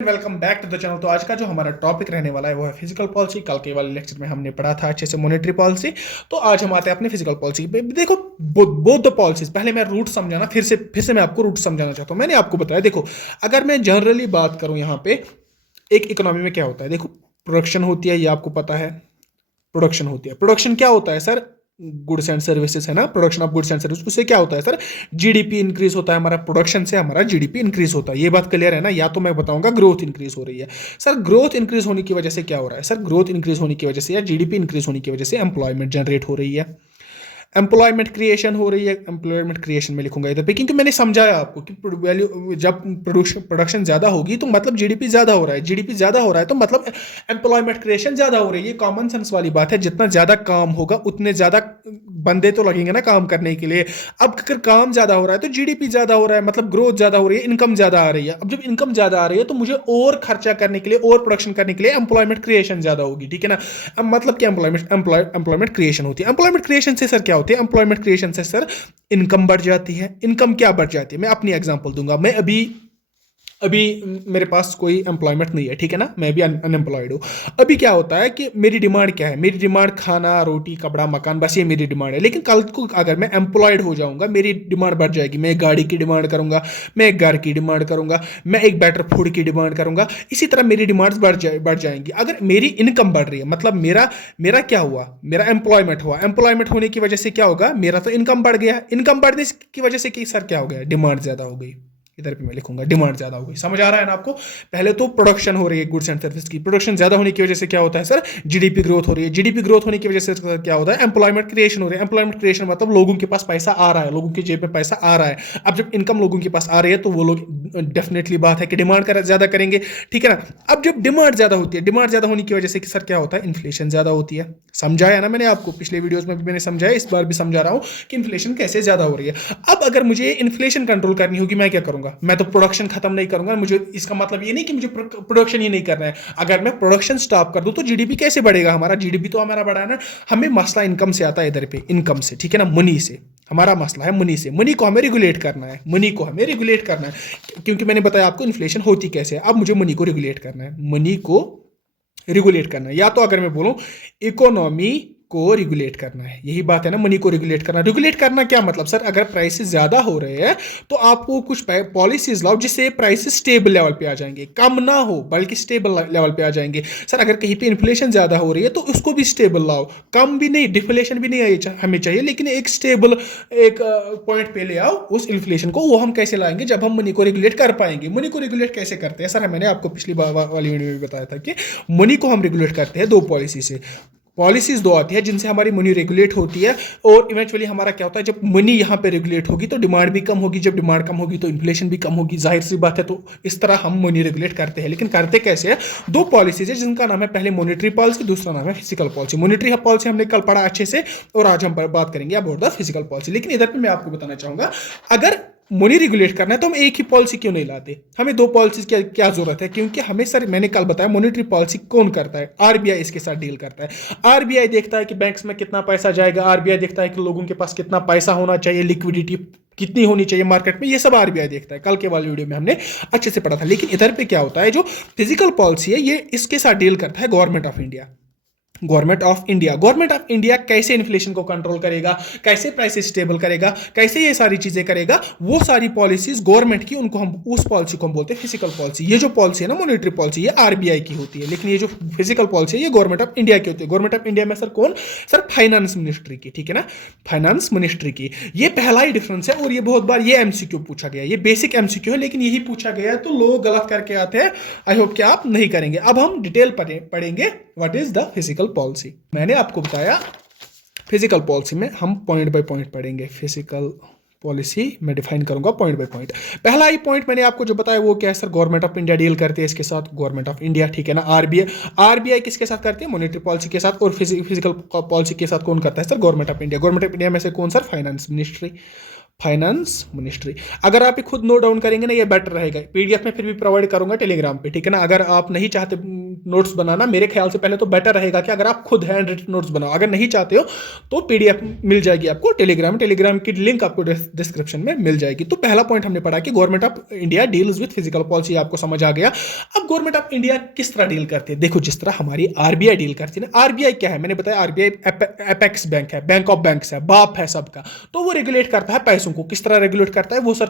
Welcome back to the channel. तो आज का जो हमारा टॉपिक रहने वाला है वो है फिजिकल पॉलिसी। कल के वाले लेक्चर में हमने पढ़ा था अच्छे से मॉनेटरी पॉलिसी। तो आज हम आते हैं अपने फिजिकल पॉलिसी पे। देखो बोथ द पॉलिसीज, पहले मैं रूट समझाना, फिर से मैं आपको रूट समझाना चाहता हूँ। मैंने आपको बताया, देखो अगर मैं जनरली बात करूँ यहाँ पे, एक इकोनॉमी में क्या होता है, देखो प्रोडक्शन होती है, ये आपको पता है। प्रोडक्शन होती है, प्रोडक्शन क्या होता है सर? गुड्स एंड सर्विसेज है ना, production of goods and service. उससे क्या होता है सर? जीडीपी इंक्रीज होता है, हमारा प्रोडक्शन से हमारा जीडीपी इंक्रीज होता है। ये बात क्लियर है ना? या तो मैं बताऊंगा ग्रोथ इंक्रीज हो रही है। सर ग्रोथ इंक्रीज होने की वजह से क्या हो रहा है? सर ग्रोथ इंक्रीज होने की वजह से या जीडीपी इंक्रीज होने की वजह से एम्प्लॉयमेंट जनरेट हो रही है, एम्प्लॉयमेंट क्रिएशन हो रही है। एम्प्लॉयमेंट क्रिएशन में लिखूंगा इधर पे, क्योंकि मैंने समझाया आपको कि वैल्यू जब प्रोडक्शन ज्यादा होगी तो मतलब जीडीपी ज्यादा हो रहा है, जीडीपी ज्यादा हो रहा है तो मतलब एम्प्लॉयमेंट क्रिएशन ज्यादा हो रही है। ये कॉमन सेंस वाली बात है। जितना ज्यादा काम होगा उतने ज्यादा बंदे तो लगेंगे ना काम करने के लिए। अब अगर काम ज्यादा हो रहा है तो जीडीपी ज्यादा हो रहा है, मतलब ग्रोथ ज्यादा हो रही है, इनकम ज्यादा आ रही है। अब जब इनकम ज्यादा आ रही है तो मुझे और खर्चा करने के लिए और प्रोडक्शन करने के लिए एम्प्लॉयमेंट क्रिएशन ज्यादा होगी, ठीक है ना? अब मतलब क्या एम्प्लॉयमेंट क्रिएशन होती है। एम्प्लॉयमेंट क्रिएशन से सर क्या होती है? एम्प्लॉयमेंट क्रिएशन से सर इनकम बढ़ जाती है। इनकम क्या बढ़ जाती है? मैं अपनी एग्जांपल दूंगा। मैं अभी अभी मेरे पास कोई एम्प्लॉयमेंट नहीं है, ठीक है ना, मैं भी अनएम्प्लॉयड हूँ। अभी क्या होता है कि मेरी डिमांड क्या है? मेरी डिमांड खाना, रोटी, कपड़ा, मकान, बस ये मेरी डिमांड है। लेकिन कल को अगर मैं एम्प्लॉयड हो जाऊंगा, मेरी डिमांड बढ़ जाएगी। मैं एक गाड़ी की डिमांड करूंगा, मैं एक घर की डिमांड करूंगा, मैं एक बेटर फूड की डिमांड करूंगा। इसी तरह मेरी डिमांड्स बढ़ जाएंगी। अगर मेरी इनकम बढ़ रही है, मतलब मेरा मेरा क्या हुआ? मेरा एम्प्लॉयमेंट हुआ। एम्प्लॉयमेंट होने की वजह से क्या होगा? मेरा तो इनकम बढ़ गया। इनकम बढ़ने की वजह से कि सर क्या हो गया? डिमांड ज्यादा हो गई। इधर पे मैं लिखूंगा डिमांड ज्यादा हो गई। समझ आ रहा है ना आपको? पहले तो प्रोडक्शन हो रही है गुड्स एंड सर्विस की, प्रोडक्शन ज्यादा होने की वजह से क्या होता है सर? जीडीपी ग्रोथ हो रही है। जीडीपी ग्रोथ होने की वजह से क्या होता है? एम्प्लॉयमेंट क्रिएशन हो रही है। एम्प्लॉयमेंट क्रिएशन मतलब लोगों के पास पैसा आ रहा है, लोगों की जेब में पैसा आ रहा है। अब जब इनकम लोगों के पास आ रही है तो वो लोग डेफिनेटली बात है कि डिमांड ज्यादा करेंगे, ठीक है ना? अब जब डिमांड ज्यादा होती है, डिमांड ज्यादा होने की वजह से सर क्या होता है? इन्फ्लेशन ज्यादा होती है। समझाया ना मैंने आपको? पिछले वीडियोस में भी मैंने समझाया, इस बार भी समझा रहा हूं कि इन्फ्लेशन कैसे ज्यादा हो रही है। अब अगर मुझे इन्फ्लेशन कंट्रोल करनी होगी, मैं क्या करूंगा? मैं तो प्रोडक्शन खत्म नहीं करूंगा। मुझे इसका मतलब ये नहीं कि मुझे प्रोडक्शन ही नहीं करना है। अगर मैं प्रोडक्शन स्टॉप कर दूं तो जीडीपी कैसे बढ़ेगा? हमारा जीडीपी तो हमारा बढ़ा है ना। हमें मसला इनकम से आता है, इधर पे इनकम से, ठीक है ना, मनी से। हमारा मसला है मनी से। मनी को हमें रेगुलेट करना है, मनी को हमें रेगुलेट करना है, क्योंकि मैंने बताया आपको इन्फ्लेशन होती कैसे है। अब मुझे मनी को रेगुलेट करना है, मनी को रेगुलेट करना है। या तो अगर मैं बोलूं इकोनॉमी को रेगुलेट करना है, यही बात है ना, मनी को रेगुलेट करना। रेगुलेट करना क्या मतलब सर? अगर प्राइसेस ज्यादा हो रहे हैं तो आपको कुछ पॉलिसीज लाओ जिससे प्राइसेस स्टेबल लेवल पे आ जाएंगे, कम ना हो बल्कि स्टेबल लेवल पे आ जाएंगे। सर अगर कहीं पे इन्फ्लेशन ज्यादा हो रही है तो उसको भी स्टेबल लाओ, कम भी नहीं, डिफ्लेशन भी नहीं हमें चाहिए, लेकिन एक स्टेबल एक पॉइंट पे ले आओ उस इन्फ्लेशन को। वो हम कैसे लाएंगे? जब हम मनी को रेगुलेट कर पाएंगे। मनी को रेगुलेट कैसे करते हैं सर? मैंने आपको पिछली वाली वीडियो में बताया था कि मनी को हम रेगुलेट करते हैं दो पॉलिसी से। पॉलिसीज दो आती है जिनसे हमारी मनी रेगुलेट होती है, और इवेंचुअली हमारा क्या होता है? जब मनी यहाँ पे रेगुलेट होगी तो डिमांड भी कम होगी, जब डिमांड कम होगी तो इन्फ्लेशन भी कम होगी, जाहिर सी बात है। तो इस तरह हम मनी रेगुलेट करते हैं। लेकिन करते कैसे है? दो पॉलिसीज है जिनका नाम है, पहले मॉनेटरी पॉलिसी, दूसरा नाम है फिजिकल पॉलिसी। मॉनेटरी पॉलिसी हमने कल पढ़ा अच्छे से, और आज हम बात करेंगे अबाउट द फिजिकल पॉलिसी। लेकिन इधर पे मैं आपको बताना चाहूंगा, अगर मनी रेगुलेट करना है तो हम एक ही पॉलिसी क्यों नहीं लाते? हमें दो पॉलिसी की क्या जरूरत है? क्योंकि हमें सर, मैंने कल बताया, मॉनेटरी पॉलिसी कौन करता है? आरबीआई इसके साथ डील करता है। आरबीआई देखता है कि बैंक्स में कितना पैसा जाएगा, आरबीआई देखता है कि लोगों के पास कितना पैसा होना चाहिए, लिक्विडिटी कितनी होनी चाहिए मार्केट में, ये सब आरबीआई देखता है। कल के वाले वीडियो में हमने अच्छे से पढ़ा था। लेकिन इधर पे क्या होता है, जो फिजिकल पॉलिसी है ये इसके साथ डील करता है government of India. Government of India, government of India कैसे इन्फ्लेशन को कंट्रोल करेगा, कैसे प्राइसेस स्टेबल करेगा, कैसे ये सारी चीजें करेगा, वो सारी पॉलिसीज गवर्नमेंट की, उनको हम, उस पॉलिसी को हम बोलते हैं फिजिकल पॉलिसी। ये जो पॉलिसी है ना मॉनेटरी पॉलिसी, ये आरबीआई की होती है, लेकिन ये जो फिजिकल पॉलिसी है ये गवर्नमेंट ऑफ इंडिया की होती है। गवर्नमेंट ऑफ इंडिया में सर कौन? सर फाइनेंस मिनिस्ट्री की, ठीक है ना, फाइनेंस मिनिस्ट्री की। ये पहला ही डिफरेंस है, और ये बहुत बार ये एमसीक्यू पूछा गया, ये बेसिक एमसीक्यू है, लेकिन यही पूछा गया है तो लोग गलत करके आते हैं। आई होप कि आप नहीं करेंगे। अब हम डिटेल पढ़ेंगे what is the physical policy. मैंने आपको बताया फिजिकल पॉलिसी में हम पॉइंट बाय पॉइंट पढ़ेंगे। फिजिकल पॉलिसी मैं डिफाइन करूंगा पॉइंट बाय पॉइंट। पहला ही पॉइंट मैंने आपको जो बताया वो क्या है sir? Government of India deal करते हैं इसके साथ, गवर्नमेंट ऑफ इंडिया, ठीक है ना। आरबीआई, आरबीआई किसके साथ करती है? मॉनेटरी पॉलिसी के साथ। और फिजिकल पॉलिसी के साथ कौन करता है sir? Government of India. Government of India में से कौन sir? Finance ministry, finance ministry. अगर आप खुद नोट डाउन करेंगे ना, ये बेटर रहेगा। पीडीएफ में फिर भी प्रोवाइड करूंगा टेलीग्राम पे, ठीक है ना। अगर आप नहीं चाहते नोट्स बनाना, मेरे ख्याल से पहले तो बेटर रहेगा कि अगर आप खुद हैंड रिटन नोट्स बनाओ। अगर नहीं चाहते हो तो पीडीएफ मिल जाएगी आपको टेलीग्राम की लिंक आपको डिस्क्रिप्शन में मिल जाएगी। तो पहला पॉइंट हमने पढ़ा कि government of India deals with physical policy, आपको समझ आ गया। अब गवर्नमेंट ऑफ इंडिया किस तरह डील करती है? देखो, जिस तरह हमारी आरबीआई डील करती है ना, आरबीआई क्या है, मैंने बताया आरबीआई एपेक्स बैंक है, बैंक ऑफ बैंक्स है, बाप है सबका। तो वो रेगुलेट करता है पैसों को। किस तरह रेगुलेट करता है वो सर?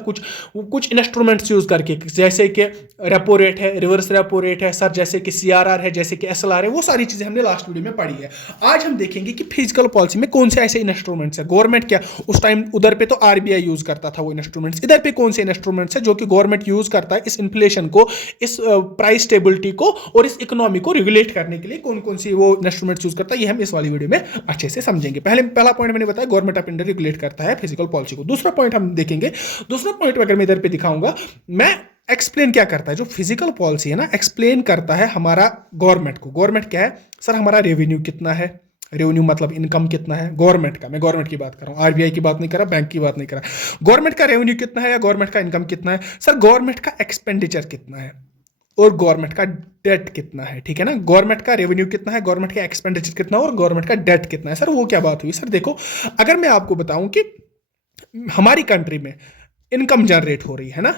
कुछ इंस्ट्रूमेंट्स यूज करके, जैसे कि रेपो रेट है, रिवर्स रेपो रेट है सर, जैसे कि सीआरआर है, जैसे कि एसएलआर है, वो सारी चीजें हमने लास्ट वीडियो में पढ़ी है। आज हम देखेंगे कि फिजिकल पॉलिसी में कौन से ऐसे इंस्ट्रूमेंट्स है, गवर्नमेंट क्या उस टाइम उधर पे तो आरबीआई यूज करता था वो इंस्ट्रूमेंट्स, इधर पे कौन से इंस्ट्रूमेंट्स है जो कि गवर्नमेंट यूज करता है इस इन्फ्लेशन को, इस प्राइस स्टेबिलिटी को और इस इकोनॉमी को रेगुलेट करने के लिए कौन कौन सी वो इंस्ट्रूमेंट्स यूज करता है, ये हम इस वाली वीडियो में अच्छे से समझेंगे। पहला पॉइंट मैंने बताया गवर्नमेंट ऑफ इंडिया रेगुलेट करता है फिजिकल पॉलिसी को। दूसरा पॉइंट हम देखेंगे, दूसरा पॉइंट अगर मैं इधर पे दिखाऊंगा, मैं एक्सप्लेन क्या करता है जो फिजिकल पॉलिसी है ना, एक्सप्लेन करता है हमारा गवर्नमेंट को। गवर्नमेंट क्या है सर? हमारा रेवेन्यू कितना है, रेवेन्यू मतलब इनकम कितना है गवर्नमेंट का, मैं गवर्नमेंट की बात कर रहा हूँ, आरबीआई की बात नहीं कर रहा, बैंक की बात नहीं कर रहा। गवर्नमेंट का रेवेन्यू कितना है या गवर्नमेंट का इनकम कितना है सर? गवर्नमेंट का एक्सपेंडिचर कितना है और गवर्नमेंट का डेट कितना है, ठीक है ना। गवर्नमेंट का रेवेन्यू कितना है, गवर्नमेंट का एक्सपेंडिचर कितना है और गवर्नमेंट का डेट कितना है। सर वो क्या बात हुई सर? देखो, अगर मैं आपको बताऊं कि हमारी कंट्री में इनकम जनरेट हो रही है ना,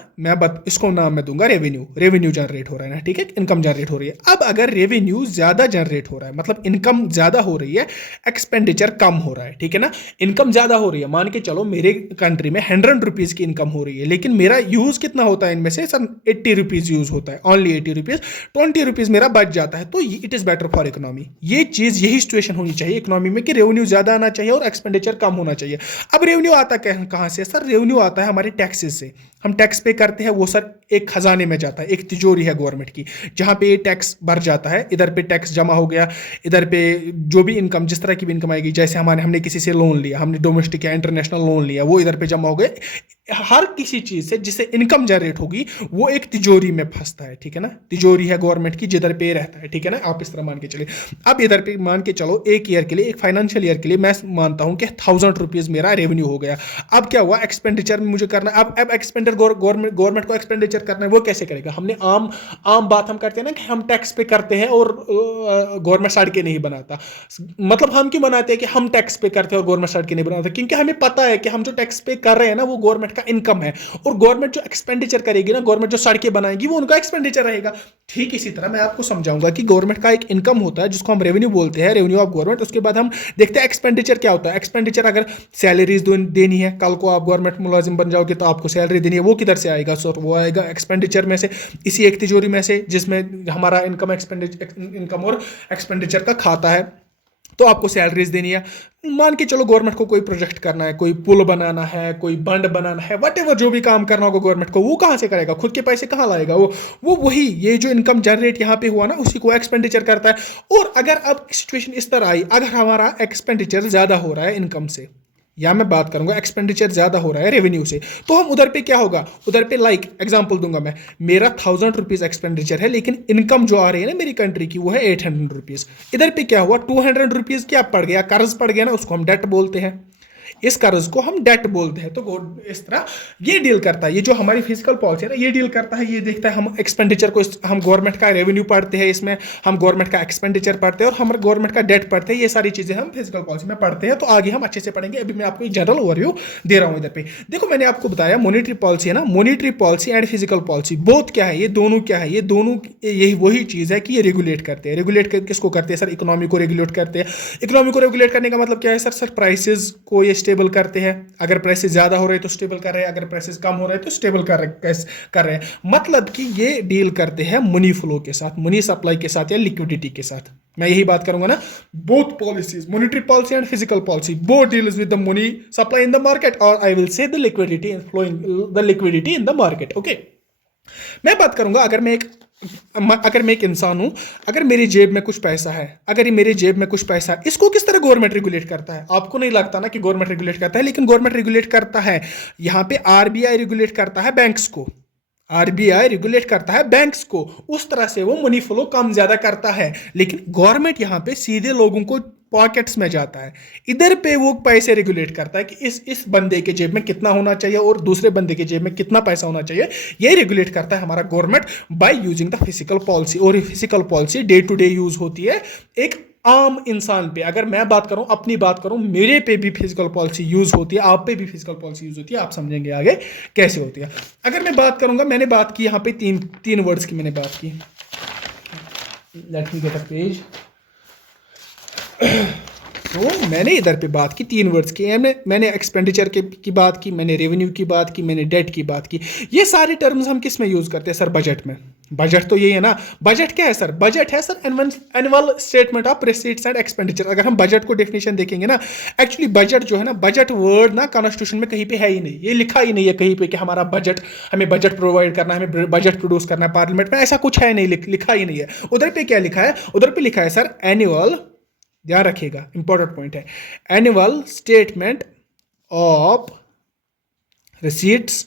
इसको नाम मैं दूंगा रेवेन्यू जनरेट हो रहा है ना, ठीक है, इनकम जनरेट हो रही है। अब अगर रेवेन्यू ज्यादा जनरेट हो रहा है, मतलब इनकम ज्यादा हो रही है, एक्सपेंडिचर कम हो रहा है, ठीक है ना। इनकम ज्यादा हो रही है, मान के चलो मेरे कंट्री में 100 रुपीज की इनकम हो रही है, लेकिन मेरा यूज कितना होता है इनमें से सर? 80 रुपीज यूज होता है, ओनली 80 रुपीज, 20 रुपीज मेरा बच जाता है। तो it is better for economy. ये चीज, यही सिचुएशन होनी चाहिए इकोनॉमी में कि रेवेन्यू ज्यादा आना चाहिए और एक्सपेंडिचर कम होना चाहिए। अब रेवेन्यू आता कहां से सर? रेवेन्यू आता है हमारे टैक्सेस से। हम टैक्स पे करते हैं, वो सर एक खजाने में जाता है, एक तिजोरी है गवर्नमेंट की, जहां पे ये टैक्स भर जाता है। इधर पे टैक्स जमा हो गया, इधर पे जो भी इनकम, जिस तरह की भी इनकम आएगी, जैसे हमने किसी से लोन लिया, हमने डोमेस्टिक या इंटरनेशनल लोन लिया, वो इधर पे जमा हो गए। हर किसी चीज से जिससे इनकम जनरेट होगी वो एक तिजोरी में फंसता है, ठीक है ना। तिजोरी है गवर्नमेंट की, जिधर पे रहता है, ठीक है ना। आप इस तरह मान के चले। अब इधर पे मान के चलो एक ईयर के लिए, एक फाइनेंशियल ईयर के लिए मैं मानता हूं कि 1000 रुपीज मेरा रेवेन्यू हो गया। अब क्या हुआ? एक्सपेंडिचर मुझे करना। अब एक्सपेंडिचर गवर्नमेंट को एक्सपेंडिचर करना है, वो कैसे करेगा? हमने आम बात हम करते हैं ना कि हम टैक्स पे करते हैं और गवर्नमेंट सड़कें नहीं बनाता। मतलब हम क्यों बनाते हैं कि हम टैक्स पे करते हैं और गवर्नमेंट सड़कें नहीं बनाता? क्योंकि हमें पता है कि हम जो टैक्स पे कर रहे हैं ना वो गवर्नमेंट का इनकम है, और गवर्नमेंट जो एक्सपेंडिचर करेगी ना, गवर्नमेंट जो सड़कें बनाएगी वो उनका एक्सपेंडिचर रहेगा। ठीक इसी तरह मैं आपको समझाऊंगा कि गवर्नमेंट का एक इनकम होता है जिसको हम रेवेन्यू बोलते हैं, रेवेन्यू ऑफ गवर्नमेंट। उसके बाद हम देखते हैं एक्सपेंडिचर क्या होता है। एक्सपेंडिचर अगर सैलरीज देनी है, कल को आप गवर्नमेंट मुलाजिम बन जाओगे तो आपको सैलरी देनी है, वो किधर से आएगा सर? वो आएगा एक्सपेंडिचर में से, इसी एक तिजोरी में से जिसमें हमारा इनकम और एक्सपेंडिचर का खाता है। तो आपको सैलरीज देनी है। मान के चलो गवर्नमेंट को कोई प्रोजेक्ट करना है, कोई पुल बनाना है, कोई बंड बनाना है, व्हाटएवर जो भी काम करना होगा गवर्नमेंट को, वो कहां से करेगा? खुद के पैसे कहां लाएगा? वो वही ये जो इनकम जनरेट यहां पे हुआ ना, उसी को एक्सपेंडिचर करता है। और अगर अब सिचुएशन इस तरह आई, अगर हमारा एक्सपेंडिचर ज्यादा हो रहा है इनकम से, या मैं बात करूंगा एक्सपेंडिचर ज्यादा हो रहा है रेवेन्यू से, तो हम उधर पे क्या होगा? उधर पे लाइक एग्जांपल दूंगा मैं, मेरा 1000 रुपीज एक्सपेंडिचर है, लेकिन इनकम जो आ रही है ना मेरी कंट्री की वो है 800 रुपीज। इधर पे क्या हुआ? 200 रुपीज क्या पड़ गया? कर्ज पड़ गया ना, उसको हम डेट बोलते हैं। इस कर्ज को हम डेट बोलते हैं। तो इस तरह ये डील करता है, ये जो हमारी फिजिकल पॉलिसी है ना, ये डील करता है, ये देखता है हम एक्सपेंडिचर को, हम गवर्नमेंट का रेवेन्यू पढ़ते हैं, इसमें हम गवर्नमेंट का एक्सपेंडिचर पढ़ते हैं और हम गवर्नमेंट का डेट पढ़ते हैं। ये सारी चीजें हम फिजिकल पॉलिसी में पढ़ते हैं। तो आगे हम अच्छे से पढ़ेंगे। अभी मैं आपको एक जनरल ओवरव्यू दे रहा हूं इधर पे। देखो, मैंने आपको बताया मॉनेटरी पॉलिसी है ना, monetary policy and physical policy both क्या है? ये दोनों क्या है? ये दोनों यही वही चीज है कि ये रेगुलेट करते हैं। रेगुलेट किसको करते हैं सर? इकोनॉमी को रेगुलेट करते हैं। इकोनॉमी को रेगुलेट करने का मतलब क्या है सर? प्राइसेस को ये स्टेबल करते हैं। अगर प्राइसेस ज्यादा हो रहे हैं तो स्टेबल कर रहे हैं, अगर प्राइसेस कम हो रहे हैं तो स्टेबल कर रहे हैं। मतलब कि ये डील करते हैं मनी फ्लो के साथ, मनी सप्लाई के साथ या लिक्विडिटी के साथ। मैं यही बात करूंगा ना। Both policies, monetary policy and physical policy, both deals with the money supply in the market, और I will say the liquidity in the market. Okay, मैं बात करूंगा अगर मैं एक इंसान हूं, अगर मेरी जेब में कुछ पैसा है, अगर ये मेरी जेब में कुछ पैसा है, इसको किस तरह गवर्नमेंट रेगुलेट करता है? आपको नहीं लगता ना कि गवर्नमेंट रेगुलेट करता है, लेकिन गवर्नमेंट रेगुलेट करता है। यहां पे आरबीआई रेगुलेट करता है बैंक्स को, आरबीआई रेगुलेट करता है बैंक्स को। उस तरह से वो मनी फ्लो कम ज्यादा करता है। लेकिन गवर्नमेंट यहां पे सीधे लोगों को पॉकेट्स में जाता है। इधर पे वो पैसे रेगुलेट करता है कि इस बंदे के जेब में कितना होना चाहिए और दूसरे बंदे के जेब में कितना पैसा होना चाहिए। ये रेगुलेट करता है हमारा government by using the physical policy. और ये physical policy day to day use होती है एक आम इंसान पे। अगर मैं बात करूं, अपनी बात करूं, मेरे पे भी फिजिकल पॉलिसी यूज होती है, आप पे भी फिजिकल पॉलिसी यूज होती है। आप समझेंगे आगे कैसे होती है। अगर मैं बात करूंगा, मैंने बात की यहाँ पे तीन वर्ड्स की मैंने बात की। Let me get a page. तो मैंने इधर पे बात की 3 वर्ड्स की। मैंने एक्सपेंडिचर की बात की, मैंने रेवेन्यू की बात की, मैंने डेट की बात की। ये सारे टर्म्स हम किस में यूज करते हैं सर? बजट में। बजट तो यही है ना। बजट क्या है सर? बजट है sir annual statement of receipts and expenditure. अगर हम बजट को डेफिनेशन देखेंगे ना, एक्चुअली बजट जो है ना, बजट वर्ड ना कॉन्स्टिट्यूशन में कहीं पे है ही नहीं। ये लिखा ही नहीं है कहीं पे कि हमारा बजट, हमें बजट प्रोवाइड करना है, हमें बजट प्रोड्यूस करना है पार्लियामेंट में। ऐसा कुछ है नहीं, लिखा ही नहीं है। उधर पे क्या लिखा है? उधर पे लिखा है सर एनुअल, ध्यान रखिएगा, इंपॉर्टेंट पॉइंट है, annual statement of receipts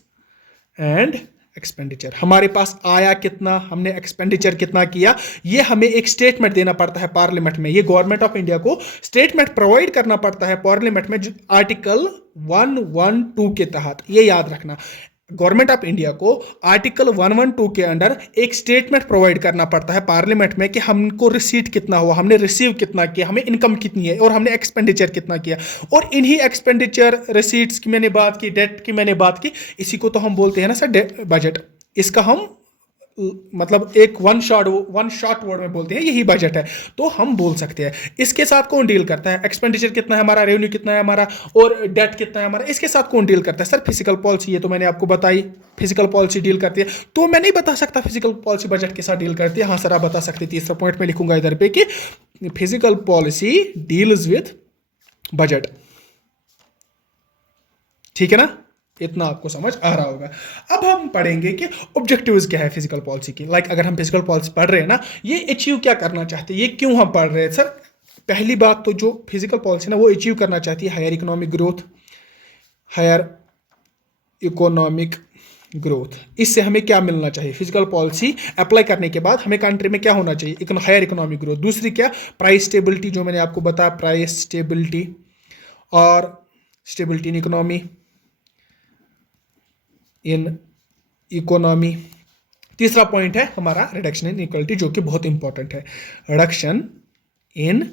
and expenditure. हमारे पास आया कितना, हमने एक्सपेंडिचर कितना किया, ये हमें एक स्टेटमेंट देना पड़ता है पार्लियामेंट में। ये गवर्नमेंट ऑफ इंडिया को स्टेटमेंट प्रोवाइड करना पड़ता है पार्लियामेंट में, आर्टिकल 112 के तहत। ये याद रखना, गवर्नमेंट ऑफ इंडिया को आर्टिकल 112 के अंडर एक स्टेटमेंट प्रोवाइड करना पड़ता है पार्लियामेंट में कि हमको रिसीट कितना हुआ, हमने रिसीव कितना किया, हमें इनकम कितनी है और हमने एक्सपेंडिचर कितना किया। और इन्हीं एक्सपेंडिचर, रिसीट्स की मैंने बात की, डेट की मैंने बात की, इसी को तो हम बोलते हैं ना सर बजट। इसका हम मतलब एक वन शॉर्ट वर्ड में बोलते हैं यही बजट है। तो हम बोल सकते हैं इसके साथ कौन डील करता है? एक्सपेंडिचर कितना है हमारा, रेवेन्यू कितना है हमारा, और डेट कितना है हमारा, इसके साथ कौन डील करता है सर? Physical policy. ये तो मैंने आपको बताई, फिजिकल पॉलिसी डील करती है। तो मैं नहीं बता सकता फिजिकल पॉलिसी बजट के साथ डील करती है। हाँ सर आप बता सकते। तीसरा पॉइंट में लिखूंगा इधर पे कि physical policy deals with budget. ठीक है ना? इतना आपको समझ आ रहा होगा। अब हम पढ़ेंगे कि ऑब्जेक्टिव्स क्या है फिजिकल पॉलिसी की। अगर हम फिजिकल पॉलिसी पढ़ रहे हैं ना, ये अचीव क्या करना चाहते हैं, ये क्यों हम पढ़ रहे हैं सर? पहली बात तो जो फिजिकल पॉलिसी ना वो अचीव करना चाहती है higher economic growth. Higher economic growth, इससे हमें क्या मिलना चाहिए? फिजिकल पॉलिसी अप्लाई करने के बाद हमें कंट्री में क्या होना चाहिए? Higher economic growth. दूसरी क्या? प्राइस स्टेबिलिटी, जो मैंने आपको बताया, प्राइस स्टेबिलिटी और stability in economy, in economy. तीसरा पॉइंट है हमारा रिडक्शन इन इक्वलिटी, जो कि बहुत इंपॉर्टेंट है, रिडक्शन इन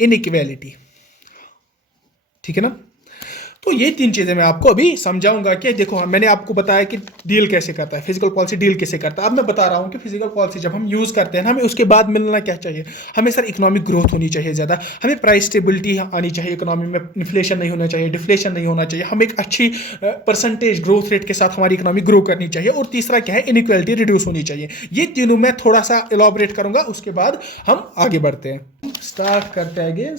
इनइक्वालिटी। ठीक है ना? तो ये 3 चीजें मैं आपको अभी समझाऊंगा कि देखो मैंने आपको बताया कि डील कैसे करता है, फिजिकल पॉलिसी डील कैसे करता है। अब मैं बता रहा हूं कि फिजिकल पॉलिसी जब हम यूज करते हैं ना, हमें उसके बाद मिलना क्या चाहिए? हमें सर इकोनॉमिक ग्रोथ होनी चाहिए ज़्यादा, हमें प्राइस स्टेबिलिटी आनी चाहिए, इकोनॉमी में इन्फ्लेशन नहीं होना चाहिए, डिफ्लेशन नहीं होना चाहिए, हम एक अच्छी परसेंटेज ग्रोथ रेट के साथ हमारी इकोनॉमी ग्रो करनी चाहिए। और तीसरा क्या है? इनइक्वालिटी रिड्यूस होनी चाहिए। ये तीनों मैं थोड़ा सा इलॉबरेट करूंगा, उसके बाद हम आगे बढ़ते हैं। स्टार्ट करते हैं।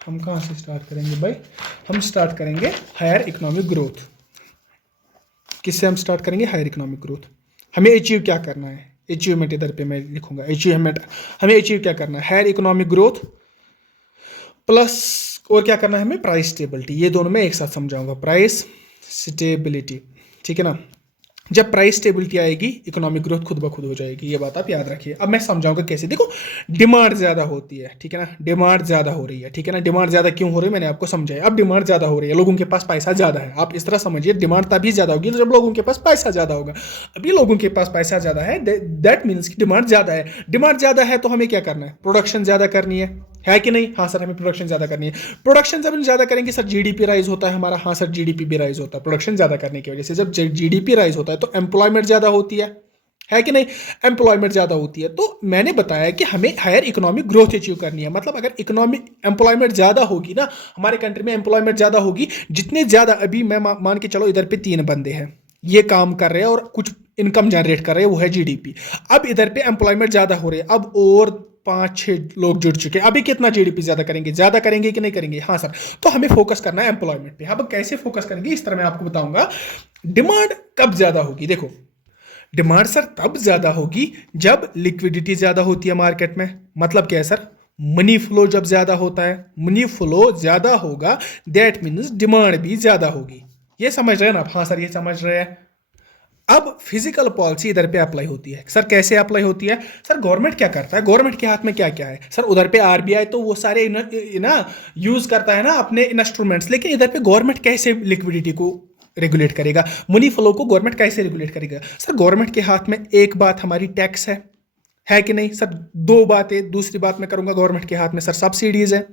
हम कहाँ से स्टार्ट करेंगे भाई? हम स्टार्ट करेंगे हायर इकोनॉमिक ग्रोथ। किससे हम स्टार्ट करेंगे? Higher economic growth. हमें अचीव क्या करना है? अचीवमेंट इधर पे मैं लिखूंगा, अचीवमेंट। हमें अचीव क्या करना है? हायर इकोनॉमिक ग्रोथ प्लस और क्या करना है हमें? Price stability. ये दोनों मैं एक साथ समझाऊंगा, प्राइस स्टेबिलिटी। ठीक है ना? जब प्राइस स्टेबिलिटी आएगी, इकोनॉमिक ग्रोथ खुद ब खुद हो जाएगी। ये बात आप याद रखिए। अब मैं समझाऊंगा कैसे। देखो डिमांड ज्यादा होती है, ठीक है ना? डिमांड ज्यादा हो रही है, ठीक है ना? डिमांड ज्यादा क्यों हो रही है मैंने आपको समझाया। अब डिमांड ज्यादा हो रही है, लोगों के पास पैसा ज्यादा है। आप इस तरह समझिए, डिमांड तभी ज्यादा होगी जब लोगों के पास पैसा ज्यादा होगा। अभी लोगों के पास पैसा ज्यादा है, दैट मीन्स कि डिमांड ज्यादा है। डिमांड ज्यादा है तो हमें क्या करना है? प्रोडक्शन ज्यादा करनी है कि नहीं? हाँ सर हमें प्रोडक्शन ज्यादा करनी है। प्रोडक्शन जब हम ज्यादा करेंगे सर जीडीपी राइज होता है हमारा। हाँ सर जीडीपी भी राइज होता है प्रोडक्शन ज्यादा करने की वजह से। जब जीडीपी राइज होता है तो एम्प्लॉयमेंट ज्यादा होती है कि नहीं? एम्प्लॉयमेंट ज्यादा होती है। तो मैंने बताया कि हमें हायर इकोनॉमिक ग्रोथ अचीव करनी है। मतलब अगर इकोनॉमिक एम्प्लॉयमेंट ज्यादा होगी ना, हमारे कंट्री में एम्प्लॉयमेंट ज्यादा होगी, जितने ज्यादा अभी मैं मान के चलो इधर पे 3 बंदे हैं, ये काम कर रहे हैं और कुछ इनकम जनरेट कर रहे हैं, वो है जीडीपी। अब इधर पे एम्प्लॉयमेंट ज्यादा हो रही है, अब और 5-6 लोग जुड़ चुके हैं। अभी कितना जीडीपी ज्यादा करेंगे कि नहीं करेंगे? हाँ सर। तो हमें फोकस करना है एम्प्लॉयमेंट पे। अब कैसे फोकस करेंगे, इस तरह मैं आपको बताऊंगा। डिमांड कब ज्यादा होगी? देखो डिमांड सर तब ज्यादा होगी जब लिक्विडिटी ज्यादा होती है मार्केट में। मतलब क्या है सर? मनी फ्लो जब ज्यादा होता है, मनी फ्लो ज्यादा होगा, दैट मीन्स डिमांड भी ज्यादा होगी। ये समझ रहे हैं ना आप? हाँ सर ये समझ रहे हैं। अब फिजिकल पॉलिसी इधर पे अप्लाई होती है। सर कैसे अप्लाई होती है? सर गवर्नमेंट क्या करता है, गवर्नमेंट के हाथ में क्या क्या है? सर उधर पे आरबीआई तो वो सारे ना यूज करता है ना अपने इंस्ट्रूमेंट्स, लेकिन इधर पे गवर्नमेंट कैसे लिक्विडिटी को रेगुलेट करेगा, मनी फ्लो को गवर्नमेंट कैसे रेगुलेट करेगा? सर गवर्नमेंट के हाथ में एक बात हमारी टैक्स है कि नहीं सर? दो बातें, दूसरी बात मैं करूंगा गवर्नमेंट के हाथ में सर सब्सिडीज है।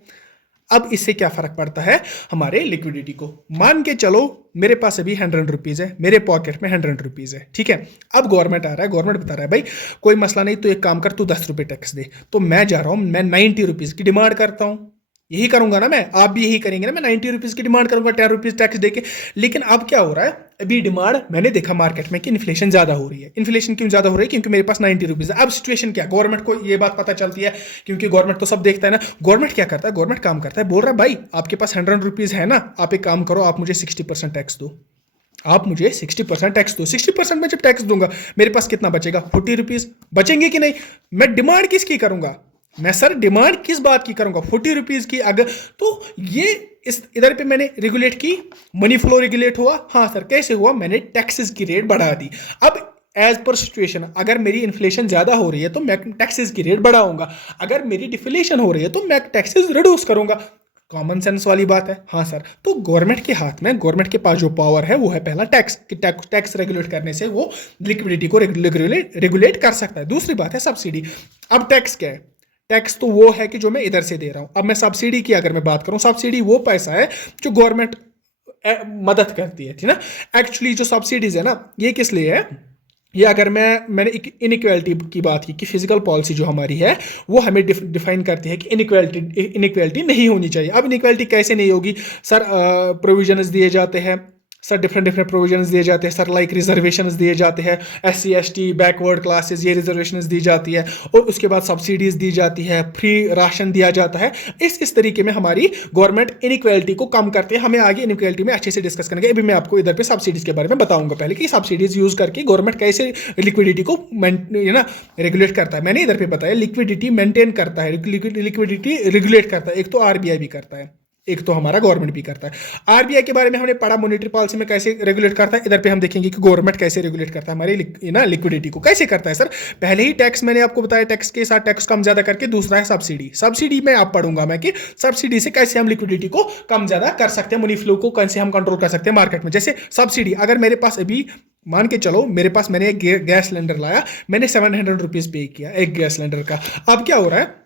अब इससे क्या फर्क पड़ता है हमारे लिक्विडिटी को? मान के चलो मेरे पास अभी 100 रुपीज है, मेरे पॉकेट में 100 रुपीज है, ठीक है। अब गवर्नमेंट आ रहा है, गवर्नमेंट बता रहा है भाई कोई मसला नहीं, तो एक काम कर, तू 10 रुपये टैक्स दे। तो मैं जा रहा हूं, मैं 90 रुपीज की डिमांड करता हूं। यही करूंगा ना मैं, आप भी यही करेंगे ना, मैं 90 रुपीज की डिमांड करूंगा 10 रुपीज टैक्स देके। लेकिन अब क्या हो रहा है, अभी डिमांड मैंने देखा मार्केट में कि इन्फ्लेशन ज्यादा हो रही है। इन्फ्लेशन क्यों ज्यादा हो रही है? क्योंकि मेरे पास 90 रुपीज है। अब सिचुएशन क्या, गवर्नमेंट को ये बात पता चलती है, क्योंकि गवर्नमेंट तो सब देखता है ना। गवर्नमेंट क्या करता है, गवर्नमेंट काम करता है, बोल रहा है भाई आपके पास 100 रुपीज है ना, आप एक काम करो, आप मुझे 60% टैक्स दो। आप मुझे 60% टैक्स दो। 60% में जब टैक्स दूंगा मेरे पास कितना बचेगा? 40 रुपीज बचेंगे कि नहीं? मैं डिमांड किसकी करूंगा? मैं सर डिमांड किस बात की करूंगा? 40 रुपीज की। अगर तो ये इस इधर पे मैंने रेगुलेट की, मनी फ्लो रेगुलेट हुआ। हाँ सर कैसे हुआ? मैंने टैक्सेस की रेट बढ़ा दी। अब एज पर सिचुएशन, अगर मेरी इन्फ्लेशन ज्यादा हो रही है तो मैं टैक्सेस की रेट बढ़ाऊंगा, अगर मेरी डिफ्लेशन हो रही है तो मैं टैक्सेस रिड्यूस करूंगा। कॉमन सेंस वाली बात है। हाँ सर, तो गवर्नमेंट के हाथ में, गवर्नमेंट के पास जो पावर है वो है पहला टैक्स, कि टैक्स रेगुलेट करने से वो लिक्विडिटी को रेगुलेट कर सकता है। दूसरी बात है सब्सिडी। अब टैक्स क्या है? टैक्स तो वो है कि जो मैं इधर से दे रहा हूं। अब मैं सब्सिडी की अगर मैं बात करूं, सब्सिडी वो पैसा है जो गवर्नमेंट मदद करती है, ठीक ना। एक्चुअली जो सब्सिडीज है ना, ये किस लिए है? ये अगर मैंने इनइक्वालिटी की बात की कि फिजिकल पॉलिसी जो हमारी है वो हमें डिफाइन करती है कि इनइक्वालिटी नहीं होनी चाहिए। अब इनइक्वालिटी कैसे नहीं होगी? सर प्रोविजंस दिए जाते हैं, सर डिफरेंट प्रोविजंस दिए जाते हैं, सर लाइक रिजर्वेशंस दिए जाते हैं, एससी एसटी बैकवर्ड क्लासेस ये रिजर्वेशंस दी जाती है, और उसके बाद सब्सिडीज दी जाती है, फ्री राशन दिया जाता है। इस तरीके में हमारी गवर्नमेंट इनइक्वालिटी को कम करती है। हमें आगे इनइक्वालिटी में अच्छे से डिस्कस करेंगे। अभी मैं आपको इधर पे सब्सिडीज के बारे में बताऊंगा पहले कि सब्सिडीज यूज करके गवर्नमेंट कैसे लिक्विडिटी को ना रेगुलेट करता है। मैंने इधर पे बताया लिक्विडिटी मेंटेन करता है, लिक्विडिटी रेगुलेट करता है। एक तो आरबीआई भी करता है, एक तो हमारा गवर्नमेंट भी करता है। आरबीआई के बारे में हमने पढ़ा मॉनेटरी पॉलिसी में कैसे रेगुलेट करता है। इधर पे हम देखेंगे कि गवर्नमेंट कैसे रेगुलेट करता है हमारी ना लिक्विडिटी को। कैसे करता है सर? पहले ही टैक्स मैंने आपको बताया, टैक्स के साथ टैक्स कम ज्यादा करके। दूसरा है सब्सिडी। सब्सिडी में आप पढ़ूंगा मैं कि सब्सिडी से कैसे हम लिक्विडिटी को कम ज्यादा कर सकते हैं, मनी फ्लो को कैसे हम कंट्रोल कर सकते हैं मार्केट में। जैसे सब्सिडी, अगर मेरे पास अभी मान के चलो मेरे पास मैंने एक गैस सिलेंडर लाया, मैंने 700 रुपीज पे किया एक गैस सिलेंडर का। अब क्या हो रहा है?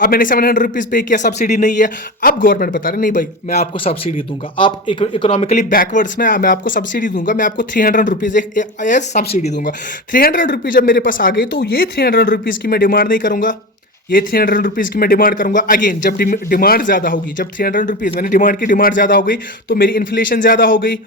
अब मैंने 700 रुपीज पे किया, सब्सिडी नहीं है। अब गवर्नमेंट बता रहे नहीं भाई मैं आपको सब्सिडी दूंगा, आप इकोनॉमिकली बैकवर्ड्स में, मैं आपको सब्सिडी दूंगा, मैं आपको 300 रुपीज एज सब्सिडी दूंगा। 300 रुपीज जब मेरे पास आ गई तो ये 300 रुपीज की मैं डिमांड नहीं करूंगा, ये 300 रुपीज की मैं डिमांड करूंगा। अगेन जब डिमांड ज्यादा होगी, जब 300 रुपीज मैंने डिमांड ज्यादा हो गई तो मेरी इन्फ्लेशन ज्यादा हो गई।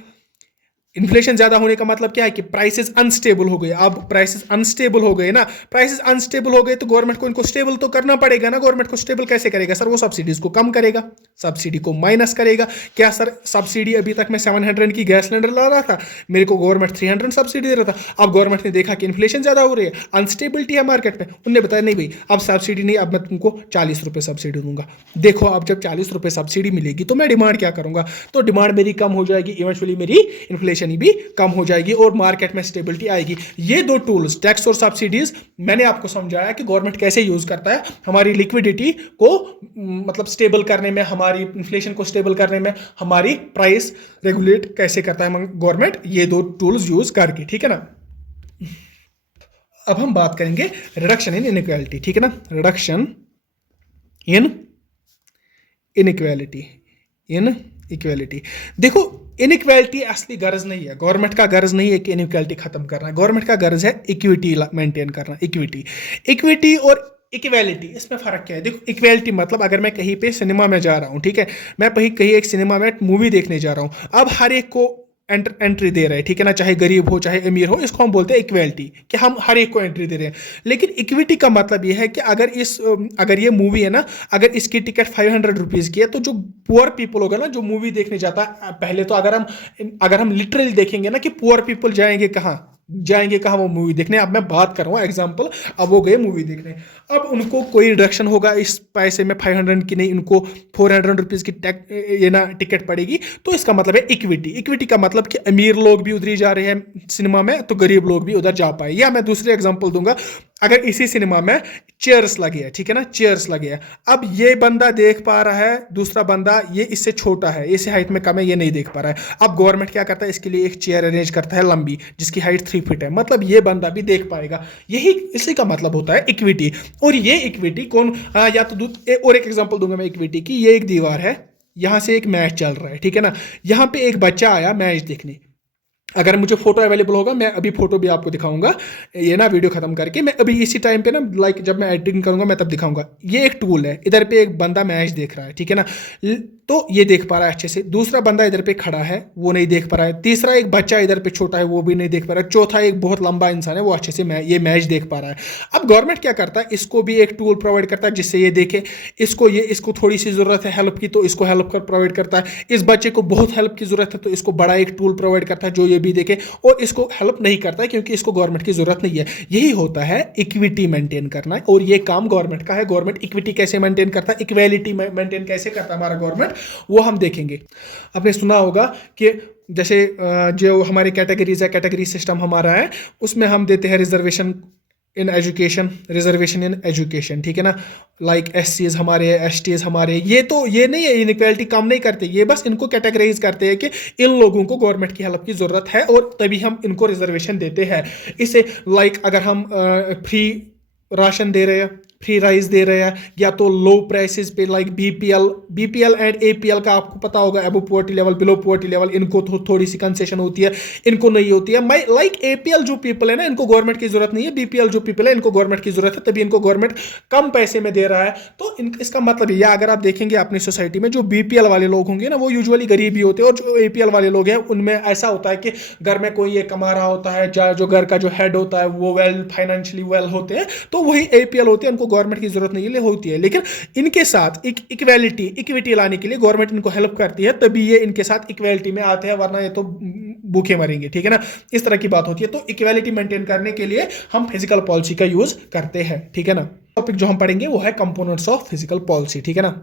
इन्फ्लेशन ज्यादा होने का मतलब क्या है कि प्राइसेस अनस्टेबल हो गए। अब प्राइसेस अनस्टेबल हो गए ना, प्राइसेस अनस्टेबल हो गए तो गवर्नमेंट को इनको स्टेबल तो करना पड़ेगा ना। गवर्नमेंट को स्टेबल कैसे करेगा सर? वो सब्सिडीज को कम करेगा, सब्सिडी को माइनस करेगा। क्या सर सब्सिडी अभी तक मैं 700 की गैस सिलेंडर ला रहा था, मेरे को गवर्नमेंट 300 सब्सिडी दे रहा था। अब गवर्नमेंट ने देखा कि इन्फ्लेशन ज्यादा हो रही है, अनस्टेबिलिटी है मार्केट में, उन्होंने बताया नहीं भाई अब सब्सिडी नहीं, अब मैं तुमको 40 रुपये सब्सिडी दूंगा। देखो अब जब 40 रुपये सब्सिडी मिलेगी तो मैं डिमांड क्या करूंगा? तो डिमांड मेरी कम हो जाएगी, इवेंचुअली मेरी इन्फ्लेशन भी कम हो जाएगी और मार्केट में स्टेबिलिटी आएगी। ये दो टूल्स टैक्स और सब्सिडीज मैंने आपको समझाया कि गवर्नमेंट कैसे यूज करता है हमारी लिक्विडिटी को, मतलब स्टेबल करने में, हमारी इन्फ्लेशन को स्टेबल करने में, हमारी प्राइस रेगुलेट कैसे करता है गवर्नमेंट, ये दो टूल्स यूज करके, ठीक है ना। अब हम बात करेंगे रिडक्शन इन इनइक्वालिटी, ठीक है ना। Reduction in inequality, equality. देखो इनइक्वालिटी असली गर्ज नहीं है, गवर्नमेंट का गर्ज नहीं है कि इनइक्वालिटी खत्म करना है। गवर्नमेंट का गर्ज है इक्विटी मेंटेन करना। इक्विटी और इक्वालिटी, इसमें फर्क क्या है? देखो इक्वालिटी मतलब अगर मैं कहीं पे सिनेमा में जा रहा हूँ, ठीक है, मैं कहीं एक सिनेमा में मूवी देखने जा रहा हूँ, अब हर एक को एंट्री दे रहे हैं, ठीक है ना, चाहे गरीब हो चाहे अमीर हो, इसको हम बोलते हैं इक्वालिटी, कि हम हर एक को एंट्री दे रहे हैं। लेकिन इक्विटी का मतलब यह है कि अगर ये मूवी है ना, अगर इसकी टिकट 500 रुपीज़ की है तो जो पुअर पीपल होगा ना, जो मूवी देखने जाता है, पहले तो अगर हम लिटरली देखेंगे ना कि पुअर पीपल जाएंगे कहाँ, जाएंगे कहाँ, वो मूवी देखने। अब मैं बात कर रहा हूँ एग्जाम्पल, अब वो गए मूवी देखने, अब उनको कोई रिडक्शन होगा इस पैसे में, 500 की नहीं, उनको 400 रुपीज़ की ये ना टिकट पड़ेगी। तो इसका मतलब है इक्विटी। इक्विटी का मतलब कि अमीर लोग भी उधर ही जा रहे हैं सिनेमा में, तो गरीब लोग भी उधर जा पाए। या मैं दूसरे एग्जाम्पल दूंगा, अगर इसी सिनेमा में चेयर्स लगे हैं, ठीक है ना, चेयर्स लगे हैं, अब ये बंदा देख पा रहा है, दूसरा बंदा ये इससे छोटा है, इससे हाइट में कम है, ये नहीं देख पा रहा है। अब गवर्नमेंट क्या करता है, इसके लिए एक चेयर अरेंज करता है लंबी, जिसकी हाइट 3 फीट है, मतलब ये बंदा भी देख पाएगा। यही इसी का मतलब होता है इक्विटी। और ये इक्विटी कौन, या तो और एक एग्जांपल दूंगा मैं इक्विटी की। ये एक दीवार है, यहां से एक मैच चल रहा है, ठीक है ना, यहां पे एक बच्चा आया मैच देखने। अगर मुझे फोटो अवेलेबल होगा, मैं अभी फोटो भी आपको दिखाऊंगा, ये ना वीडियो खत्म करके मैं अभी इसी टाइम पे ना, लाइक जब मैं एडिटिंग करूंगा मैं तब दिखाऊंगा। ये एक टूल है, इधर पे एक बंदा मैच देख रहा है, ठीक है ना, तो ये देख पा रहा है अच्छे से। दूसरा बंदा इधर पे खड़ा है, वो नहीं देख पा रहा है। तीसरा एक बच्चा इधर पे छोटा है, वो भी नहीं देख पा रहा है। चौथा एक बहुत लंबा इंसान है, वो अच्छे से ये मैच देख पा रहा है। अब गवर्नमेंट क्या करता है, इसको भी एक टूल प्रोवाइड करता है जिससे ये देखे। इसको थोड़ी सी जरूरत है हेल्प की, तो इसको हेल्प कर प्रोवाइड करता है। इस बच्चे को बहुत हेल्प की जरूरत है, तो इसको बड़ा एक टूल प्रोवाइड करता है जो ये भी देखे। और इसको हेल्प नहीं करता है क्योंकि इसको गवर्नमेंट की जरूरत नहीं है। यही होता है इक्विटी मेंटेन करना, और ये काम गवर्नमेंट का है। गवर्नमेंट इक्विटी कैसे मेंटेन करता है, इक्वेलिटी मेंटेन कैसे करता है हमारा गवर्नमेंट, वो हम देखेंगे। आपने सुना होगा कि जैसे जो हमारी कैटेगरीज है, कैटेगरी सिस्टम हमारा है, उसमें हम देते हैं reservation in education, reservation in education, ठीक है ना, लाइक SCs हमारे, STs हमारे। ये नहीं है, इनइक्वालिटी कम नहीं करते, ये बस इनको कैटेगराइज करते हैं कि इन लोगों को गवर्नमेंट की हेल्प की जरूरत है और तभी हम इनको रिजर्वेशन देते हैं। इसे लाइक अगर हम फ्री राशन दे रहे हैं, फ्री राइस दे रहे हैं, या तो लो प्राइसेस पे, लाइक BPL एंड APL का आपको पता होगा, एबो poverty level, below poverty level, इनको थोड़ी सी कंसेशन होती है, इनको नहीं होती है। लाइक APL जो पीपल है ना, इनको गवर्नमेंट की जरूरत नहीं है। BPL जो पीपल है, इनको गवर्नमेंट की जरूरत है, तभी इनको गवर्नमेंट कम पैसे में दे रहा है। तो इसका मतलब यह, अगर आप देखेंगे अपनी सोसाइटी में जो BPL वाले लोग होंगे ना, वो यूजुअली गरीब ही होते हैं, और जो APL वाले लोग हैं उनमें ऐसा होता है कि घर में कोई ये कमा रहा होता है, जो घर का जो हेड होता है वो फाइनेंशियली वेल होते हैं, तो वही APL होते हैं, उनको गवर्नमेंट की जरूरत नहीं होती है। लेकिन इनके साथ इक्विटी लाने के लिए गवर्नमेंट इनको हेल्प करती है, तभी ये इनके साथ इक्वालिटी में आते हैं, वरना ये तो भूखे मरेंगे, ठीक है ना। इस तरह की बात होती है। तो इक्वालिटी मेंटेन करने के लिए हम फिजिकल पॉलिसी का यूज करते हैं, ठीक है ना। टॉपिक जो हम पढ़ेंगे वो है कंपोनेंट्स ऑफ फिजिकल पॉलिसी, ठीक है ना।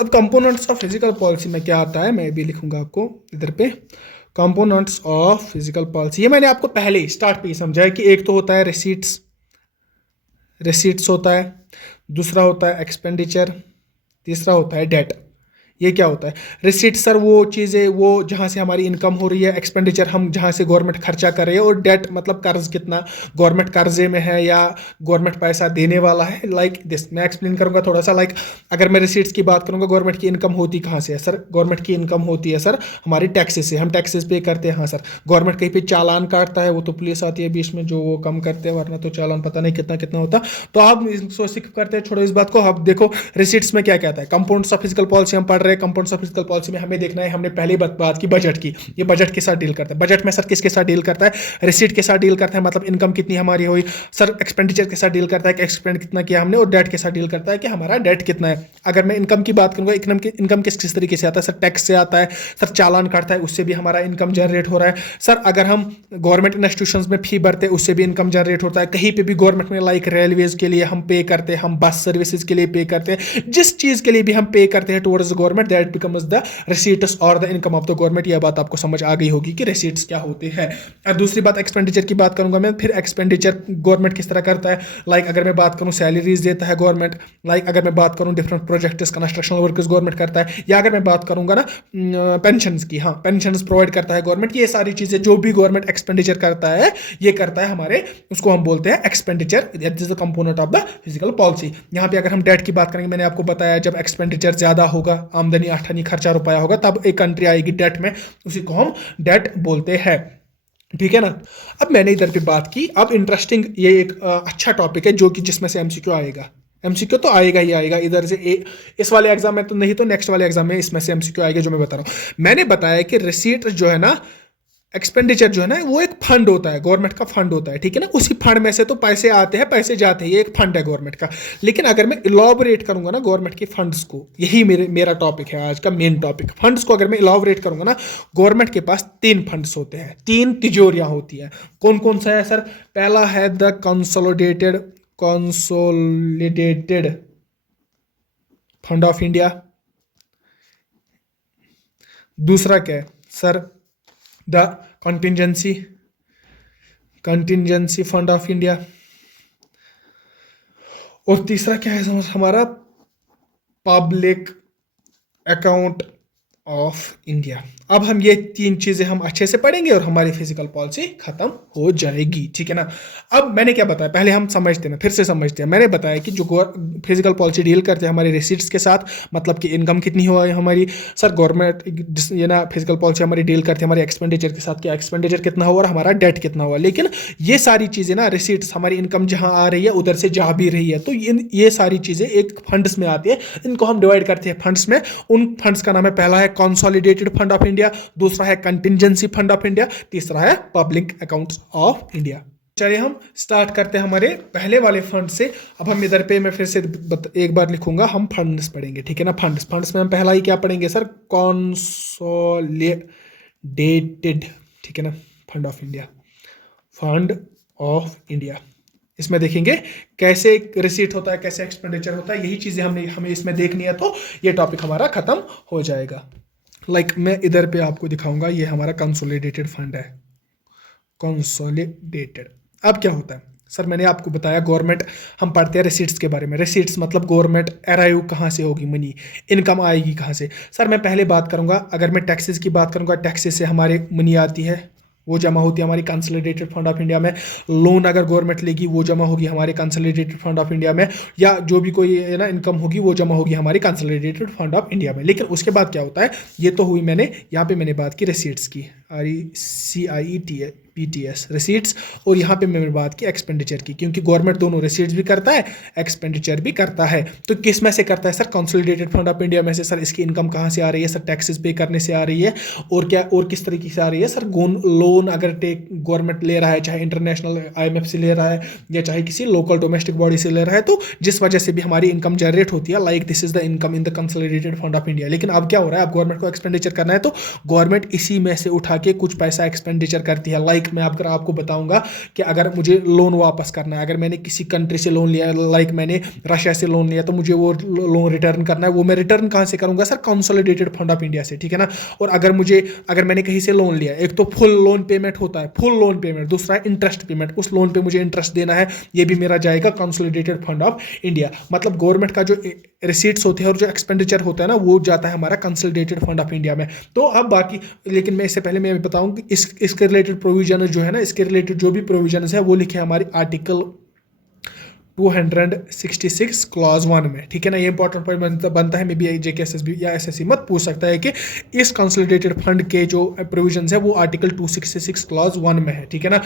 अब कंपोनेंट्स ऑफ फिजिकल पॉलिसी में क्या आता है, मैं भी लिखूंगा आपको इधर पे, कंपोनेंट्स ऑफ फिजिकल पॉलिसी। ये मैंने आपको पहले स्टार्ट पे ही समझाया कि एक तो होता है रिसीट्स होता है, दूसरा होता है एक्सपेंडिचर, तीसरा होता है डेट। ये क्या होता है, रिसीट सर वो चीज़ें, वो जहाँ से हमारी इनकम हो रही है, एक्सपेंडिचर हम जहाँ से गवर्नमेंट खर्चा कर रही है, और डेट मतलब कर्ज कितना, गवर्नमेंट कर्जे में है या गवर्नमेंट पैसा देने वाला है। लाइक दिस मैं एक्सप्लेन करूँगा थोड़ा सा। लाइक अगर मैं रिसीट्स की बात करूँगा, गवर्नमेंट की इनकम होती कहाँ से है सर, गवर्नमेंट की इनकम होती है सर हमारी टैक्सेस से, हम टैक्सेस पे करते हैं। हाँ सर, गवर्नमेंट कहीं पे चालान काटता है, वो तो पुलिस आती है बीच में जो वो कम करते हैं, वरना तो चालान पता नहीं कितना कितना होता। तो आप इसको सिर्फ करते हैं, छोड़ो इस बात को। अब देखो रिसीट्स में क्या कहता है, कंपोनेंट्स ऑफ फिजिकल पॉलिसी हम पढ़ रहे हैं। कंपोनेंट्स ऑफ फिजिकल पॉलिसी में हमें देखना है, हमने पहले बात की बजट की, ये बजट के साथ डील करता है। बजट में सर किसके साथ डील करता है, रिसीट के साथ डील करता है, मतलब इनकम कितनी हमारी हुई। सर एक्सपेंडिचर के साथ डील करता है कि एक्सपेंड कितना किया हमने, और डेट के साथ डील करता है कि हमारा डेट कितना है। अगर मैं इनकम की बात करूंगा, इनकम किस तरीके से आता है, सर टैक्स से आता है, सर चालान काटता है, उससे भी हमारा इनकम जनरेट हो रहा है। सर अगर हम गवर्नमेंट इंस्टीट्यूशंस में फी भरते हैं, उससे भी इनकम जनरेट होता है। कहीं पे भी गवर्नमेंट में लाइक रेलवेज के लिए हम पे करते हैं, हम बस सर्विसेज के लिए पे करते हैं, जिस चीज के लिए भी हम पे करते हैं towards government, that becomes the receipts और the income of the government. यह बात आपको समझ आ गई होगी कि रिसीट्स क्या होते हैं। और दूसरी बात एक्सपेंडिचर की बात करूंगा मैं, फिर एक्सपेंडिचर गवर्नमेंट किस तरह करता है। लाइक अगर मैं बात करूं, सैलरीज देता है गवर्नमेंट। लाइक अगर मैं बात करूं, different projects constructional workers government करता है। या अगर मैं बात करूंगा ना पेंशन की, हाँ पेंशन प्रोवाइड करता है गवर्नमेंट। ये सारी चीजें जो भी गवर्नमेंट एक्सपेंडिचर करता है, ये करता है हमारे, उसको हम बोलते हैं expenditure. That is the component of the physical policy. यहाँ पे अगर हम डेट की बात करेंगे, मैंने आपको बताया जब एक्सपेंडिचर ज्यादा होगा, आमदनी 8 खर्चा रुपया होगा, तब एक कंट्री आएगी डेट में, उसी को हम डेट बोलते हैं, ठीक है ना। अब मैंने इधर पे बात की, अब इंटरेस्टिंग ये एक अच्छा टॉपिक है जो कि जिसमें से एमसीक्यू आएगा। एमसीक्यू तो आएगा ही आएगा इधर से, इस वाले एग्जाम में तो नहीं, तो नेक्स्ट वाले एग्जाम में इसमें से एमसीक्यू आएगा जो मैं बता रहा हूँ। मैंने बताया कि रिसीट जो है ना, एक्सपेंडिचर जो है ना वो एक फंड होता है, गवर्नमेंट का फंड होता है, ठीक है ना। उसी फंड में से तो पैसे आते हैं पैसे जाते हैं, ये एक फंड है गवर्नमेंट का। लेकिन अगर मैं इलाबोरेट करूंगा ना गवर्नमेंट के फंड्स को, यही मेरा टॉपिक है आज का मेन टॉपिक, फंड्स को अगर मैं इलाबोरेट करूंगा ना, गवर्नमेंट के पास 3 फंड्स होते हैं, 3 तिजोरियां होती है। कौन कौन सा है सर? पहला है the consolidated fund of India. दूसरा क्या है sir? The contingency fund of India. और तीसरा क्या है हमारा? Public account of India. अब हम ये 3 चीजें हम अच्छे से पढ़ेंगे और हमारी फिजिकल पॉलिसी खत्म हो जाएगी, ठीक है ना। अब मैंने क्या बताया, पहले हम समझते हैं, फिर से समझते हैं। मैंने बताया कि जो फिजिकल पॉलिसी डील करते हैं हमारे रिसीट्स के साथ, मतलब कि इनकम कितनी हो हमारी। सर गवर्नमेंट ये ना फिजिकल पॉलिसी हमारी डील करती है हमारे एक्सपेंडिचर के साथ, कि एक्सपेंडिचर कितना हुआ और हमारा डेट कितना हुआ। लेकिन ये सारी चीजें ना, रिसीट्स, हमारी इनकम जहां आ रही है उधर से जा भी रही है, तो ये सारी चीजें एक फंड्स में आती है। इनको हम डिवाइड करते हैं फंड्स में। उन फंड्स का नाम है, पहला है कंसोलिडेटेड फंड ऑफ इंडिया, दूसरा है कंटिजेंसी फंड ऑफ इंडिया, तीसरा है पब्लिक अकाउंट्स ऑफ इंडिया। चलिए हम स्टार्ट करते हैं हमारे पहले वाले फंड से। अब हम इधर पे मैं फिर से एक बार लिखूंगा, हम फंड्स पढ़ेंगे, ठीक है ना। फंड्स में हम पहला ही क्या पढ़ेंगे सर? कंसोलिडेटेड, ठीक है ना, fund of India, fund of India. इसमें देखेंगे कैसे रिसीट होता है, कैसे एक्सपेंडिचर होता है, यही चीजें हमें इसमें देखनी है, तो ये टॉपिक हमारा खत्म हो जाएगा। मैं इधर पे आपको दिखाऊंगा, ये हमारा कंसोलिडेटेड फंड है, कंसोलिडेटेड। अब क्या होता है सर? मैंने आपको बताया गवर्नमेंट, हम पढ़ते हैं रिसीट्स के बारे में। रिसीट्स मतलब गवर्नमेंट अराइव कहाँ से होगी, मनी, इनकम आएगी कहाँ से। सर मैं पहले बात करूंगा, अगर मैं टैक्सेस की बात करूंगा, टैक्सेस से हमारे मनी आती है, वो जमा होती है हमारी कंसोलिडेटेड फंड ऑफ इंडिया में। लोन अगर गवर्नमेंट लेगी वो जमा होगी हमारे कंसोलिडेटेड फंड ऑफ इंडिया में, या जो भी कोई है ना इनकम होगी वो जमा होगी हमारी कंसोलिडेटेड फंड ऑफ इंडिया में। लेकिन उसके बाद क्या होता है, ये तो हुई मैंने यहाँ पे मैंने बात की रिसीट्स की, RECIPTS रिसीट्स, और यहाँ पे मैंने बात की एक्सपेंडिचर की, क्योंकि गवर्नमेंट दोनों रिसीट्स भी करता है एक्सपेंडिचर भी करता है। तो किस में से करता है sir? Consolidated fund of India में से। सर इसकी इनकम कहाँ से आ रही है सर? टैक्सेस पे करने से आ रही है। और क्या, और किस तरीके से आ रही है सर? लोन अगर गवर्नमेंट ले रहा है, चाहे इंटरनेशनल IMF से ले रहा है या चाहे किसी लोकल डोमेस्टिक बॉडी से ले रहा है, तो जिस वजह से भी हमारी इनकम जनरेट होती है, like this is the income in the consolidated fund of India. लेकिन अब क्या हो रहा है, अब गवर्नमेंट को एक्सपेंडिचर करना है, तो गवर्नमेंट इसी में से उठा के कुछ पैसा एक्सपेंडिचर करती है। मैं आपको बताऊंगा कि अगर मुझे लोन वापस करना है, अगर मैंने किसी कंट्री से लोन लिया, लाइक मैंने रशिया से लोन लिया, तो मुझे वो लोन रिटर्न करना है, वो मैं रिटर्न कहां से करूंगा sir? Consolidated fund of India से, ठीक है ना। और अगर मैंने कहीं से लोन लिया, एक तो फुल लोन पेमेंट होता है, फुल लोन पेमेंट, दूसरा है इंटरेस्ट पेमेंट, उस लोन पे मुझे इंटरेस्ट देना है, ये भी मेरा जाएगा कंसोलिडेटेड फंड ऑफ इंडिया। मतलब गवर्नमेंट का जो रिसीट्स होते हैं और जो एक्सपेंडिचर होता है ना, वो जाता है हमारा कंसोलिडेटेड फंड ऑफ इंडिया में। तो अब बाकी, लेकिन मैं इससे पहले मैं बताऊं कि इसके रिलेटेड प्रोविजन जो है ना, इसके रिलेटेड जो भी प्रोविजन है वो लिखे हमारी आर्टिकल 266 क्लॉज 1 में, ठीक है ना। ये इंपॉर्टेंट पॉइंट बनता है, मे बी JKSSB या SSC मत पूछ सकता है कि इस कंसोलिडेटेड फंड के जो प्रोविजंस है वो आर्टिकल 266 क्लॉज 1 में है, ठीक है ना।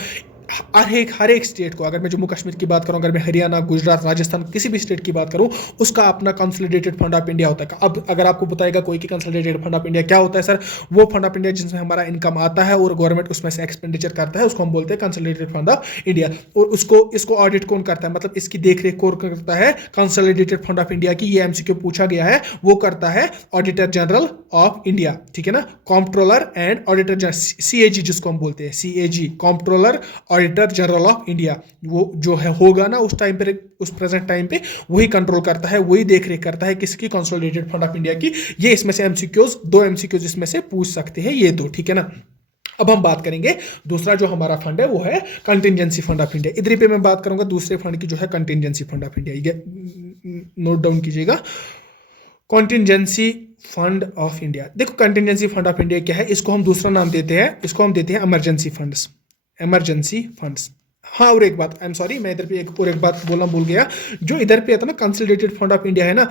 हर एक स्टेट को, अगर मैं जम्मू कश्मीर की बात करूं, अगर मैं हरियाणा, गुजरात, राजस्थान, किसी भी स्टेट की बात करूं, उसका अपना कंसोलिडेटेड फंड ऑफ इंडिया होता है। अब अगर आपको बताएगा कोई कि कंसोलिडेटेड फंड ऑफ इंडिया क्या होता है सर, वो फंड ऑफ इंडिया जिसमें हमारा इनकम आता है और गवर्नमेंट उसमें से एक्सपेंडिचर करता है, उसको हम बोलते हैं कंसोलिडेटेड फंड ऑफ इंडिया। और इसको ऑडिट कौन करता है, मतलब इसकी देखरेख कौन करता है? कंसोलिडेटेड फंड ऑफ इंडिया की, ये MCQ पूछा गया है, वो करता है ऑडिटर जनरल ऑफ इंडिया, ठीक है ना। Comptroller and auditor general, CAG जिसको हम बोलते हैं, CAG, comptroller auditor general of India, वो जो है होगा ना उस टाइम पे, उस प्रेजेंट टाइम पे वही कंट्रोल करता है, वही देखरेख करता है किसकी? कंसोलिडेटेड फंड ऑफ इंडिया की। ये इसमें से MCQs, 2 MCQs इसमें से पूछ सकते हैं ये दो, ठीक है ना। अब हम बात करेंगे दूसरा जो हमारा फंड है वो है कंटिजेंसी फंड ऑफ इंडिया। इधर पे मैं बात करूंगा दूसरे फंड की जो है कंटिजेंसी फंड ऑफ इंडिया, ये नोट डाउन कीजिएगा, कंटिजेंसी फंड ऑफ इंडिया। देखो कंटिजेंसी फंड ऑफ इंडिया क्या है, इसको हम दूसरा नाम देते हैं, इसको हम देते हैं इमरजेंसी फंड्स, इमरजेंसी फंड्स। हाँ, और एक बात, आई एम सॉरी, मैं इधर पे एक बात बोलना भूल गया, जो इधर पे आता ना कंसोलिडेटेड फंड ऑफ इंडिया है ना,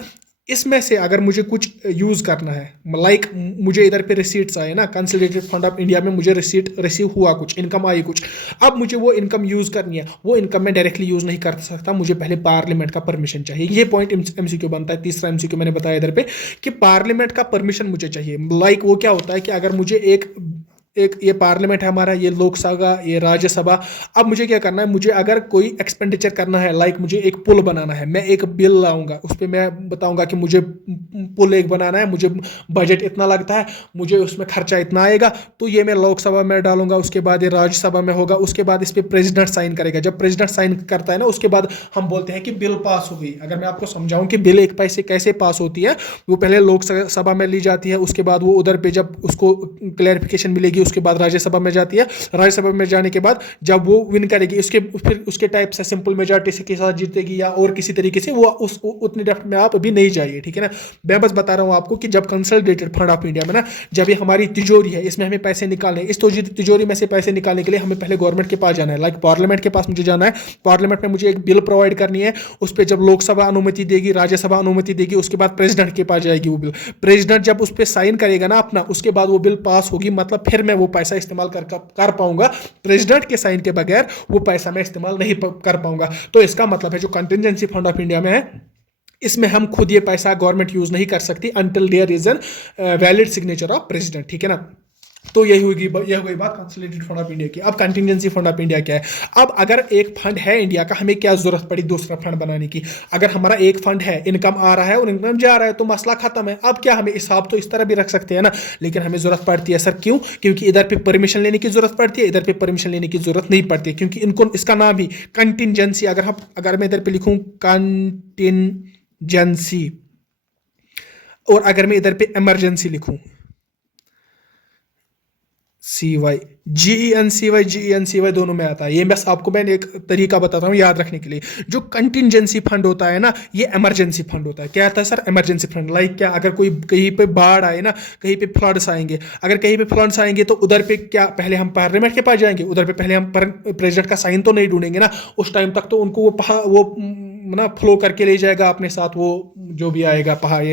इसमें से अगर मुझे कुछ यूज करना है, लाइक मुझे इधर पे रिसीट्स आए ना, कंसोलिडेटेड फंड ऑफ इंडिया में मुझे रिसीव हुआ कुछ, इनकम आई कुछ, अब मुझे वो इनकम यूज करनी है, वो इनकम मैं डायरेक्टली यूज नहीं कर सकता, मुझे पहले पार्लियामेंट का परमिशन चाहिए। ये पॉइंट MCQ बनता है। तीसरा MCQ मैंने बताया इधर पे कि पार्लियामेंट का परमिशन मुझे चाहिए। लाइक वो क्या होता है कि अगर मुझे एक एक ये पार्लियामेंट है हमारा, ये लोकसभा, ये राज्यसभा। अब मुझे क्या करना है, मुझे अगर कोई एक्सपेंडिचर करना है, लाइक मुझे एक पुल बनाना है, मैं एक बिल लाऊंगा, उस पर मैं बताऊंगा कि मुझे पुल एक बनाना है, मुझे बजट इतना लगता है, मुझे उसमें खर्चा इतना आएगा, तो ये मैं लोकसभा में डालूंगा, उसके बाद ये राज्यसभा में होगा, उसके बाद इस पर प्रेसिडेंट साइन करेगा। जब प्रेसिडेंट साइन करता है ना, उसके बाद हम बोलते हैं कि बिल पास हो गई। अगर मैं आपको समझाऊं कि बिल एक पैसे कैसे पास होती है, वो पहले लोकसभा में ली जाती है, उसके बाद वो उधर पे जब उसको क्लैरिफिकेशन मिलेगी, उसके बाद राज्यसभा में जाती है, राज्यसभा में जाने के बाद जब वो विन करेगी, फिर उसके टाइप से सिंपल मेजॉरिटी से के साथ जीतेगी या और किसी तरीके से, वो उस उतनी डेप्थ में आप अभी नहीं जाइए, ठीक है ना। मैं बस बता रहा हूँ आपको कि जब कंसोलिडेटेड फंड ऑफ इंडिया में ना, जब ये हमारी तिजोरी है, इसमें हमें पैसे निकालने, इस तिजोरी में से पैसे निकालने के लिए हमें पहले गवर्नमेंट के पास जाना है, लाइक पार्लियामेंट के पास मुझे जाना है, पार्लियामेंट में मुझे एक बिल प्रोवाइड करनी है, उस पर जब लोकसभा अनुमति देगी, राज्यसभा अनुमति देगी, उसके बाद प्रेसिडेंट के पास जाएगी वो बिल। प्रेसिडेंट जब उस पर साइन करेगा ना अपना, उसके बाद वो बिल पास होगी, मतलब फिर मैं वो पैसा इस्तेमाल कर पाऊंगा। प्रेसिडेंट के साइन के बगैर वो पैसा मैं इस्तेमाल नहीं कर पाऊंगा। तो इसका मतलब है जो कंटिजेंसी फंड ऑफ इंडिया में है, इसमें हम खुद ये पैसा गवर्नमेंट यूज नहीं कर सकती until there is an valid signature of president, ठीक है ना। तो यही हो गई बात कंसोलिडेटेड फंड ऑफ इंडिया की। अब कंटिजेंसी फंड ऑफ इंडिया क्या है? अब अगर एक फंड है इंडिया का, हमें क्या जरूरत पड़ी दूसरा फंड बनाने की? अगर हमारा एक फंड है, इनकम आ रहा है और इनकम जा रहा है, तो मसला खत्म है। अब क्या, हमें हिसाब तो इस तरह भी रख सकते हैं ना, लेकिन हमें जरूरत पड़ती है। सर क्यों? क्योंकि इधर पे परमिशन लेने की जरूरत पड़ती है, इधर पे परमिशन लेने की जरूरत नहीं पड़ती है, क्योंकि इनको, इसका नाम ही कंटिजेंसी, अगर मैं इधर पे लिखूं कंटिजेंसी, और अगर मैं इधर पे इमरजेंसी लिखूं जी ई एन सी वाई दोनों में आता है। ये बस आपको मैंने एक तरीका बताता हूँ याद रखने के लिए। जो कंटिजेंसी फंड होता है ना, ये इमरजेंसी फंड होता है। क्या आता है सर? Emergency fund. लाइक क्या, अगर कोई कहीं पे बाढ़ आए ना, कहीं पे फ्लड्स आएंगे, अगर कहीं पे फ्लड्स आएंगे तो उधर पे क्या, पहले हम पार्लियामेंट के पास जाएंगे, उधर पे पहले हम प्रेसिडेंट का साइन तो नहीं ढूंढेंगे ना, उस टाइम तक तो उनको वो ना फ्लो करके ले जाएगा अपने साथ, वो जो भी आएगा, पहाड़,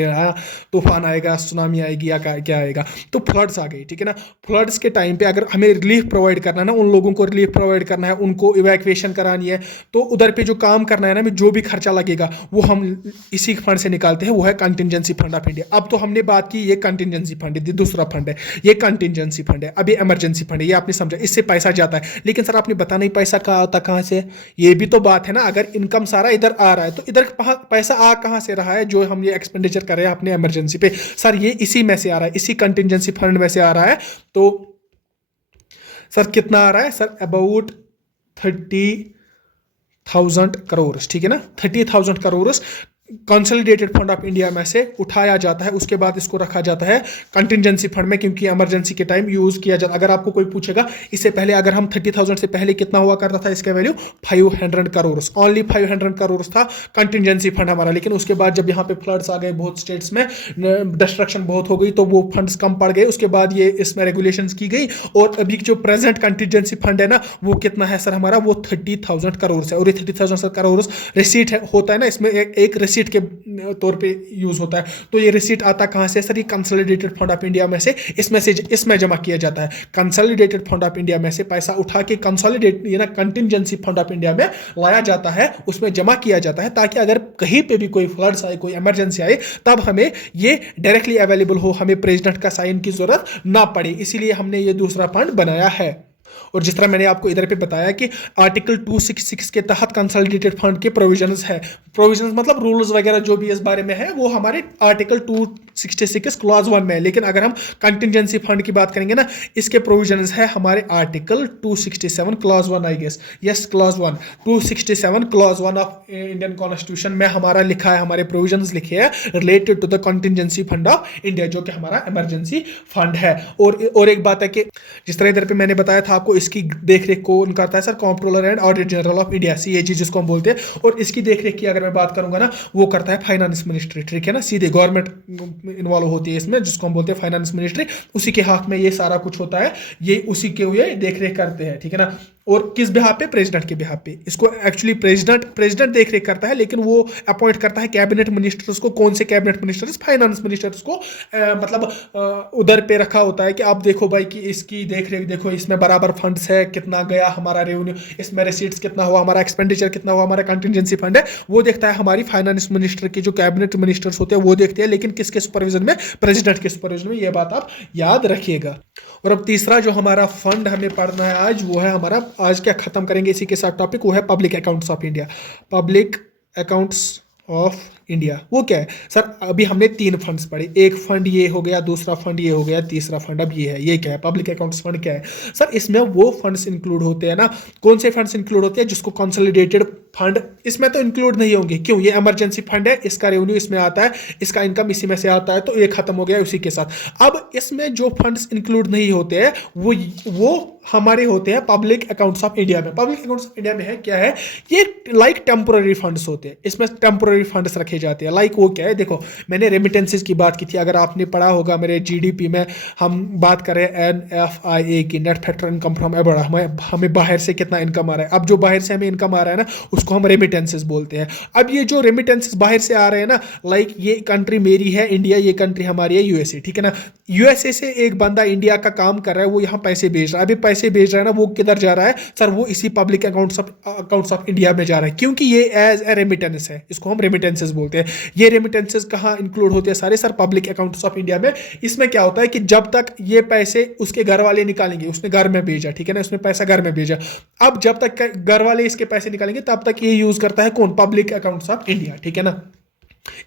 तूफान आएगा, सुनामी आएगी या क्या आएगा। तो फ्लड्स आ गई, ठीक है ना। फ्लड्स के टाइम पे अगर हमें रिलीफ प्रोवाइड करना है ना, उन लोगों को रिलीफ प्रोवाइड करना है, उनको इवैक्यूएशन करानी है, तो उधर पे जो काम करना है ना, में जो भी खर्चा लगेगा वो हम इसी फंड से निकालते हैं, वो है कंटिजेंसी फंड ऑफ इंडिया। अब तो हमने बात की, ये कंटिजेंसी फंड है, दूसरा फंड है ये कंटिजेंसी फंड है। अब ये इमरजेंसी फंड है, ये आपने समझा, इससे पैसा जाता है। लेकिन सर आपने बता नहीं पैसा कहाँ आता, कहाँ से? ये भी तो बात है ना। अगर इनकम सारा इधर आ रहा है, तो इधर पैसा आ कहाँ से रहा है? जो हम ये एक्सपेंडिचर कर रहे हैं अपने इमरजेंसी पे, सर ये इसी में से आ रहा है, इसी कंटिजेंसी फंड में से आ रहा है। तो सर कितना आ रहा है? सर अबाउट 30,000 करोड़, ठीक है ना। 30,000 crore consolidated fund of India में से उठाया जाता है, उसके बाद इसको रखा जाता है कंटिजेंसी फंड में, क्योंकि इमरजेंसी के टाइम यूज किया जाता है। अगर आपको कोई पूछेगा इससे पहले, अगर हम 30,000 से पहले कितना हुआ करता था, इसका वैल्यू 500 करोड़, ओनली 500 करोड़ था कंटिजेंसी फंड हमारा। लेकिन उसके बाद जब यहाँ पे फ्लड्स आ गए बहुत स्टेट्स में, डिस्ट्रक्शन बहुत हो गई, तो वो फंड्स कम पड़ गए। उसके बाद ये इसमें रेगुलेशंस की गई, और अभी जो प्रेजेंट कंटिजेंसी फंड है ना, वो कितना है सर हमारा? वो 30,000 करोड़ है। और ये 30,000 करोड़ रिसीट होता है ना, इसमें एक रिसीट के तौर पे यूज होता है। तो ये रिसीट आता कहां से सर? ये कंसोलिडेटेड फंड ऑफ इंडिया में से इसमें जमा किया जाता है। कंसोलिडेटेड फंड ऑफ इंडिया में से पैसा उठा के कंसोलिडेट ना कंटिजेंसी फंड ऑफ इंडिया में लाया जाता है, उसमें जमा किया जाता है, ताकि अगर कहीं पे भी कोई फ्लड्स आए, कोई इमरजेंसी आए, तब हमें ये डायरेक्टली अवेलेबल हो, हमें प्रेसिडेंट का साइन की जरूरत ना पड़े। इसीलिए हमने ये दूसरा फंड बनाया है। और जिस तरह मैंने आपको इधर पे बताया कि आर्टिकल 266 के तहत कंसोलिडेटेड फंड के प्रोविजंस है, प्रोविजंस मतलब रूल्स वगैरह जो भी इस बारे में है, वो हमारे आर्टिकल 266 क्लॉज 1 में है। लेकिन अगर हम कंटिजेंसी फंड की बात करेंगे ना, इसके प्रोविजंस है हमारे article 267 clause 1, I guess, yes clause 1, 267 clause 1 of Indian constitution में हमारा लिखा है, हमारे प्रोविजंस लिखे हैं related to the contingency fund of India, जो कि हमारा इमरजेंसी फंड है। और एक बात है कि जिस तरह इधर पे मैंने बताया था आपको, इसकी देखरेख कौन करता है sir? Controller and auditor general of India, CAG जिसको हम बोलते हैं। और इसकी देखरेख की अगर मैं बात करूंगा ना, वो करता है फाइनेंस मिनिस्ट्री, ठीक है ना। सीधे गवर्नमेंट इन्वॉल्व होती है इसमें, जिसको हम बोलते हैं फाइनेंस मिनिस्ट्री, उसी के हाथ में ये सारा कुछ होता है, ये उसी के हुए देखरेख करते हैं, ठीक है ना। और किस बिहाफ पे? प्रेसिडेंट के बिहाफ पे। इसको एक्चुअली प्रेसिडेंट देख रेख करता है, लेकिन वो अपॉइंट करता है कैबिनेट मिनिस्टर्स को। कौन से कैबिनेट मिनिस्टर्स? फाइनेंस मिनिस्टर्स को मतलब उधर पे रखा होता है कि आप देखो भाई कि इसकी देख रेख देखो, इसमें बराबर फंड्स है, कितना गया हमारा रेवेन्यू, इसमें रिसीट्स कितना हुआ, हमारा एक्सपेंडिचर कितना हुआ, हमारा कंटिजेंसी फंड है, वो देखता है। हमारी फाइनेंस मिनिस्टर के जो कैबिनेट मिनिस्टर्स होते हैं वो देखते हैं, लेकिन किसके सुपरविजन में? प्रेसिडेंट के सुपरविजन में। ये बात आप याद रखिएगा। और अब तीसरा जो हमारा फंड हमें पढ़ना है आज, वो है हमारा, आज क्या खत्म करेंगे इसी के साथ टॉपिक, वो है public accounts of India. Public accounts of India वो क्या है सर? अभी हमने 3 फंड्स पढ़े, एक फंड ये हो गया, दूसरा फंड ये हो गया, तीसरा फंड अब ये है। ये क्या है? पब्लिक अकाउंट्स फंड क्या है सर? इसमें वो फंड्स इंक्लूड होते हैं ना। कौन से फंड्स इंक्लूड होते हैं? जिसको कंसोलिडेटेड फंड, इसमें तो इंक्लूड नहीं होंगे। क्यों? ये इमरजेंसी फंड है, इसका रेवेन्यू इसमें आता है, इसका इनकम इसी में से आता है, तो ये खत्म हो गया उसी के साथ। अब इसमें जो फंड्स इंक्लूड नहीं होते हैं वो हमारे होते हैं पब्लिक अकाउंट्स ऑफ इंडिया में। पब्लिक अकाउंट्स ऑफ इंडिया में है क्या है? ये लाइक टेम्पोररी फंड्स होते हैं, इसमें टेम्पोररी फंड्स रखे जाते हैं। लाइक वो क्या है? देखो, मैंने रेमिटेंसेज की बात की थी, अगर आपने पढ़ा होगा मेरे जीडीपी में हम बात करें NFIA की, net factor income from abroad, हमें बाहर से कितना इनकम आ रहा है। अब जो बाहर से हमें इनकम आ रहा है ना, उसको हम रेमिटेंसेज बोलते हैं। अब ये जो रेमिटेंसेज बाहर से आ रहे हैं ना, लाइक ये कंट्री मेरी है इंडिया, ये कंट्री हमारी है USA, ठीक है ना। USA से एक बंदा इंडिया का काम कर रहा है, वो यहाँ पैसे भेज रहा है। अभी पैसे भेज रहा है ना, वो किधर जा रहा है सर? वो इसी पब्लिक अकाउंट्स ऑफ इंडिया में जा रहा है, क्योंकि ये एज ए रेमिटेंस है, इसको हम रेमिटेंसेज बोलते हैं। ये रेमिटेंसेज कहाँ इंक्लूड होते हैं सारे sir? Public accounts of India में। इसमें क्या होता है कि जब तक ये पैसे उसके घर वाले निकालेंगे, उसने घर में भेजा, ठीक है ना, उसने पैसा घर में भेजा, अब जब तक घर वाले इसके पैसे निकालेंगे तब तक ये यूज करता है कौन? पब्लिक अकाउंट्स ऑफ इंडिया, ठीक है ना।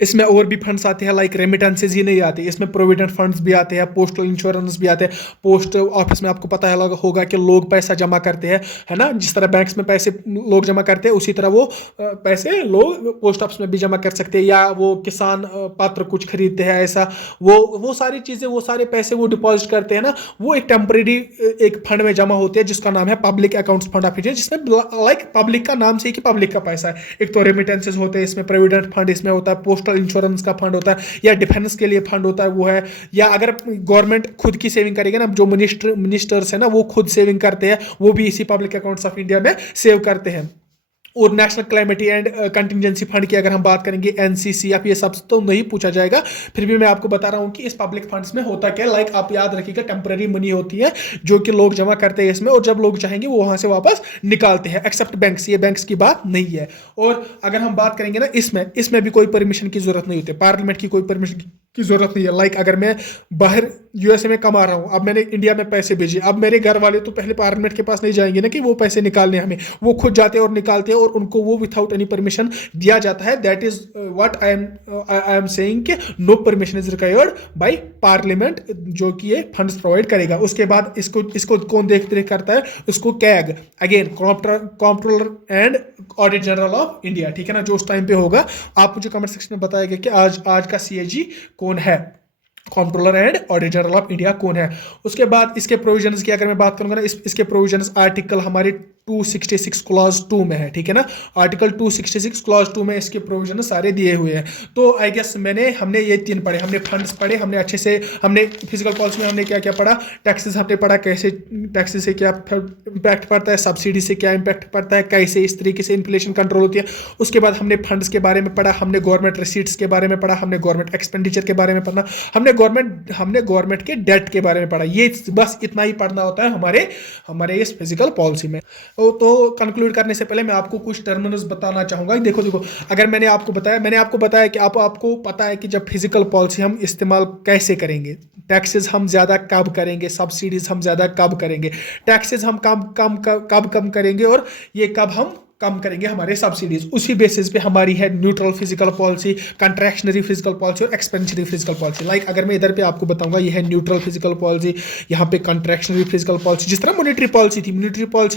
इसमें और भी फंड्स आते हैं, लाइक रेमिटेंसेज ही नहीं आते, इसमें प्रोविडेंट फंड्स भी आते हैं, पोस्टल इंश्योरेंस भी आते हैं। पोस्ट ऑफिस में आपको पता है होगा कि लोग पैसा जमा करते हैं, है ना। जिस तरह बैंक्स में पैसे लोग जमा करते हैं, उसी तरह वो पैसे लोग पोस्ट ऑफिस में भी जमा कर सकते हैं, या वो किसान पत्र कुछ खरीदते हैं, ऐसा वो सारी चीज़ें, वो सारे पैसे वो डिपॉजिट करते हैं ना, वो एक टेम्परेरी एक फंड में जमा होते हैं, जिसका नाम है public accounts fund of India, जिसमें लाइक पब्लिक का नाम से ही कि पब्लिक का पैसा है। एक तो रेमिटेंसेज होते हैं, इसमें प्रोविडेंट फंड इसमें होता है, पोस्टल इंश्योरेंस का फंड होता है, या डिफेंस के लिए फंड होता है वो है, या अगर गवर्नमेंट खुद की सेविंग करेगी ना, जो मिनिस्टर्स है ना वो खुद सेविंग करते हैं, वो भी इसी पब्लिक अकाउंट्स ऑफ इंडिया में सेव करते हैं। और नेशनल क्लाइमेटी एंड कंटिजेंसी फंड की अगर हम बात करेंगे, NCC, अब ये सब तो नहीं पूछा जाएगा, फिर भी मैं आपको बता रहा हूं कि इस पब्लिक फंड्स में होता क्या है। लाइक आप याद रखिएगा, टेम्पररी मनी होती है जो कि लोग जमा करते हैं इसमें, और जब लोग चाहेंगे वो वहां से वापस निकालते हैं, एक्सेप्ट बैंक्स। ये बैंक्स की बात नहीं है। और अगर हम बात करेंगे ना, इसमें भी कोई परमिशन की जरूरत नहीं होती, पार्लियामेंट की कोई परमिशन की जरूरत नहीं है। लाइक अगर मैं बाहर USA में कमा रहा हूँ, अब मैंने इंडिया में पैसे भेजे, अब मेरे घर वाले तो पहले पार्लियामेंट के पास नहीं जाएंगे ना कि वो पैसे निकालने हमें, वो खुद जाते हैं और निकालते हैं, और उनको वो विथआउट एनी परमिशन दिया जाता है। That is what I am saying कि no permission is required by parliament, जो कि ये फंड्स प्रोवाइड करेगा। उसके बाद इसको कौन देख रेख करता है? उसको CAG, again controller and audit general of India, ठीक है ना, जो उस टाइम पे होगा। आप मुझे कमेंट सेक्शन में बताएगा कि आज का CAG कौन है, controller and auditor general of India कौन है। उसके बाद इसके प्रोविजंस की अगर मैं बात करूंगा ना, इसके प्रोविजंस आर्टिकल हमारे 266 क्लॉज 2 में है, ठीक है ना। आर्टिकल 266 क्लॉज 2 में इसके प्रोविजन सारे दिए हुए हैं। तो आई गेस हमने ये 3 पढ़े, हमने फंड्स पढ़े, हमने अच्छे से, हमने फिजिकल पॉलिसी में हमने क्या क्या पढ़ा, टैक्सेस हमने पढ़ा, कैसे टैक्सेस से क्या इम्पैक्ट पड़ता है, सब्सिडी से क्या इम्पैक्ट पड़ता है, कैसे इस तरीके से इन्फ्लेशन कंट्रोल होती है। उसके बाद हमने फंड्स के बारे में पढ़ा, हमने गवर्नमेंट रिसीट्स के बारे में पढ़ा, हमने गवर्नमेंट एक्सपेंडिचर के बारे में पढ़ा, हमने गवर्नमेंट के डेट के बारे में पढ़ा। ये बस इतना ही पढ़ना होता है हमारे इस फिजिकल पॉलिसी में। तो कंक्लूड करने से पहले मैं आपको कुछ टर्मिनल्स बताना चाहूंगा। देखो अगर मैंने आपको बताया कि आपको पता है कि जब फिजिकल पॉलिसी हम इस्तेमाल कैसे करेंगे, टैक्सेस हम ज़्यादा कब करेंगे, सब्सिडीज हम ज़्यादा कब करेंगे, टैक्सेस हम कम करेंगे, और ये कब हम कम करेंगे हमारे सब्सिडीज, उसी बेसिस पे हमारी है neutral physical policy, contractionary physical policy और एक्सपेंशनरी फिजिकल पॉलिसी। लाइक अगर मैं इधर पे आपको बताऊंगा, ये है न्यूट्रल फिजिकल पॉलिसी, यहाँ पे कंट्रैक्शनरी फिजिकल पॉलिसी। जिस तरह मॉनेटरी पॉलिसी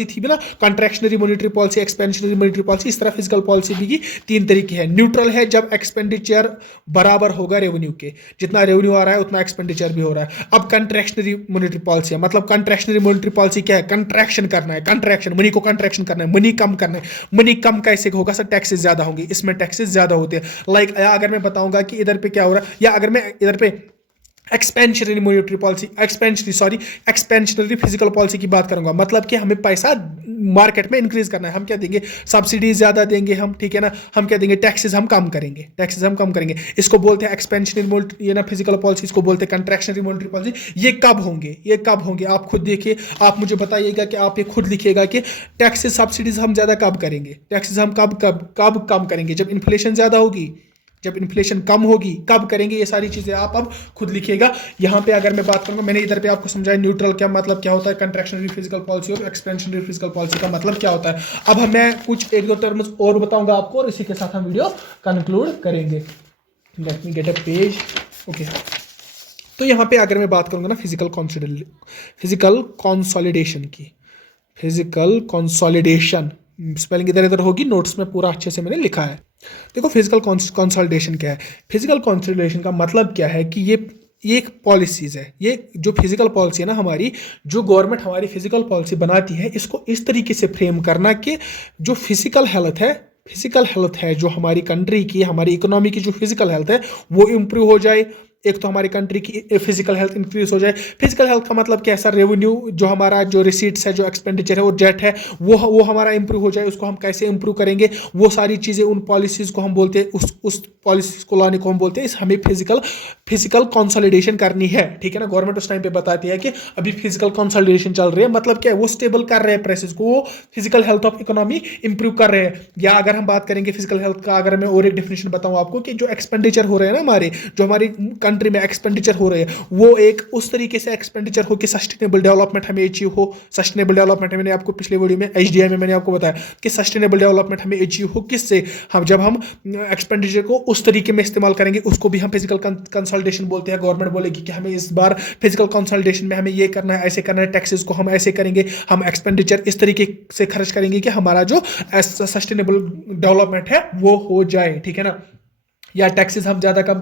थी ना, contractionary monetary policy, expansionary monetary policy, इस तरह फिजिकल पॉलिसी भी 3 तरीके है। न्यूट्रल है जब एक्सपेंडिचर बराबर होगा रेवेन्यू के, जितना रेवेन्यू आ रहा है उतना एक्सपेंडिचर भी हो रहा है। अब कंट्रैक्शनरी मॉनेटरी पॉलिसी है, मतलब कंट्रैक्शनरी मॉनेटरी पॉलिसी क्या है? कंट्रैक्शन करना है, मनी को कंट्रैक्शन करना है, मनी कम करना है। मनी कम कैसे होगा सर? टैक्सेस ज्यादा होंगे, इसमें टैक्सेस ज्यादा होते हैं। लाइक अगर मैं बताऊंगा कि इधर पे क्या हो रहा है, या अगर मैं इधर पे expansionary monetary policy, expansionary physical policy की बात करूंगा। मतलब कि हमें पैसा मार्केट में इंक्रीज करना है। हम क्या देंगे, सब्सिडीज ज्यादा देंगे हम, ठीक है ना। हम क्या देंगे, टैक्सेस हम कम करेंगे, इसको बोलते हैं एक्सपेंशनरी ये ना फिजिकल पॉलिसी, इसको बोलते हैं कंट्रैक्शनरी मॉनेटरी पॉलिसी। ये कब होंगे आप खुद देखिए, आप मुझे बताइएगा कि आप ये खुद लिखिएगा कि टैक्सेस सब्सिडीज हम ज्यादा कब करेंगे, टैक्सेस हम कब कम करेंगे, जब इन्फ्लेशन ज्यादा होगी, जब इन्फ्लेशन कम होगी, कब करेंगे। ये सारी चीजें आप अब खुद लिखिएगा। यहाँ पे अगर मैं बात करूंगा, मैंने इधर पे आपको समझाया न्यूट्रल क्या मतलब क्या होता है, कंट्रैक्शनरी फिजिकल पॉलिसी और एक्सपेंशनरी फिजिकल पॉलिसी का मतलब क्या होता है। अब मैं कुछ एक दो टर्म्स और बताऊंगा आपको, और इसी के साथ हम वीडियो कंक्लूड करेंगे। Let me get a page. Okay, तो यहाँ पे अगर मैं बात करूंगा ना फिजिकल कंसोलिडेशन की, फिजिकल कंसोलिडेशन स्पेलिंग इधर इधर होगी, नोट्स में पूरा अच्छे से मैंने लिखा है। देखो फिजिकल कंसोलिडेशन क्या है। फिजिकल कंसोलिडेशन का मतलब क्या है कि ये एक पॉलिसीज है। ये जो फिजिकल पॉलिसी है ना हमारी, जो गवर्नमेंट हमारी फिजिकल पॉलिसी बनाती है, इसको इस तरीके से फ्रेम करना कि जो फिजिकल हेल्थ है जो हमारी कंट्री की, हमारी इकोनॉमी की जो फिजिकल हेल्थ है वो इम्प्रूव हो जाए। एक तो हमारी कंट्री की फिजिकल हेल्थ इंक्रीज हो जाए। फिजिकल हेल्थ का मतलब क्या है सर, रेवेन्यू जो हमारा जो रिसीट्स है, जो एक्सपेंडिचर है, वो डेट है, वो हमारा इंप्रूव हो जाए। उसको हम कैसे इंप्रूव करेंगे, वो सारी चीज़ें, उन पॉलिसीज़ को हम बोलते हैं, उस पॉलिसीज को लाने को हम बोलते हैं, हमें फिजिकल कंसोलिडेशन करनी है, ठीक है ना। गवर्नमेंट उस टाइम पे बताती है कि अभी फिजिकल कंसोलिडेशन चल रही है, मतलब क्या है, वो स्टेबल कर रहे हैं प्राइसेस को, वो physical health of economy improve कर रहे हैं। या अगर हम बात करेंगे फिजिकल हेल्थ का, अगर मैं और एक डेफिनेशन बताऊं आपको, कि जो एक्सपेंडिचर हो रहे हैं ना हमारे, जो हमारी कंट्री में एक्सपेंडिचर हो रहे हैं, वो एक उस तरीके से एक्सपेंडिचर हो कि सस्टेनेबल डेवलपमेंट हमें अचीव हो। सस्टेनेबल डेवलपमेंट मैंने आपको पिछले वीडियो में एचडीआई में मैंने आपको बताया कि सस्टेनेबल डेवलपमेंट हमें अचीव हो किससे, हम जब हम एक्सपेंडिचर को उस तरीके में इस्तेमाल करेंगे, उसको भी हम फिजिकल कंसोलिडेशन बोलते हैं। गवर्नमेंट बोलेगी कि हमें इस बार फिजिकल कंसोलिडेशन में हमें ये करना है, ऐसे करना है, टैक्सेस को हम ऐसे करेंगे, हम एक्सपेंडिचर इस तरीके से खर्च करेंगे कि हमारा जो सस्टेनेबल डेवलपमेंट है वो हो जाए, ठीक है ना। या टैक्सेस हम ज़्यादा कम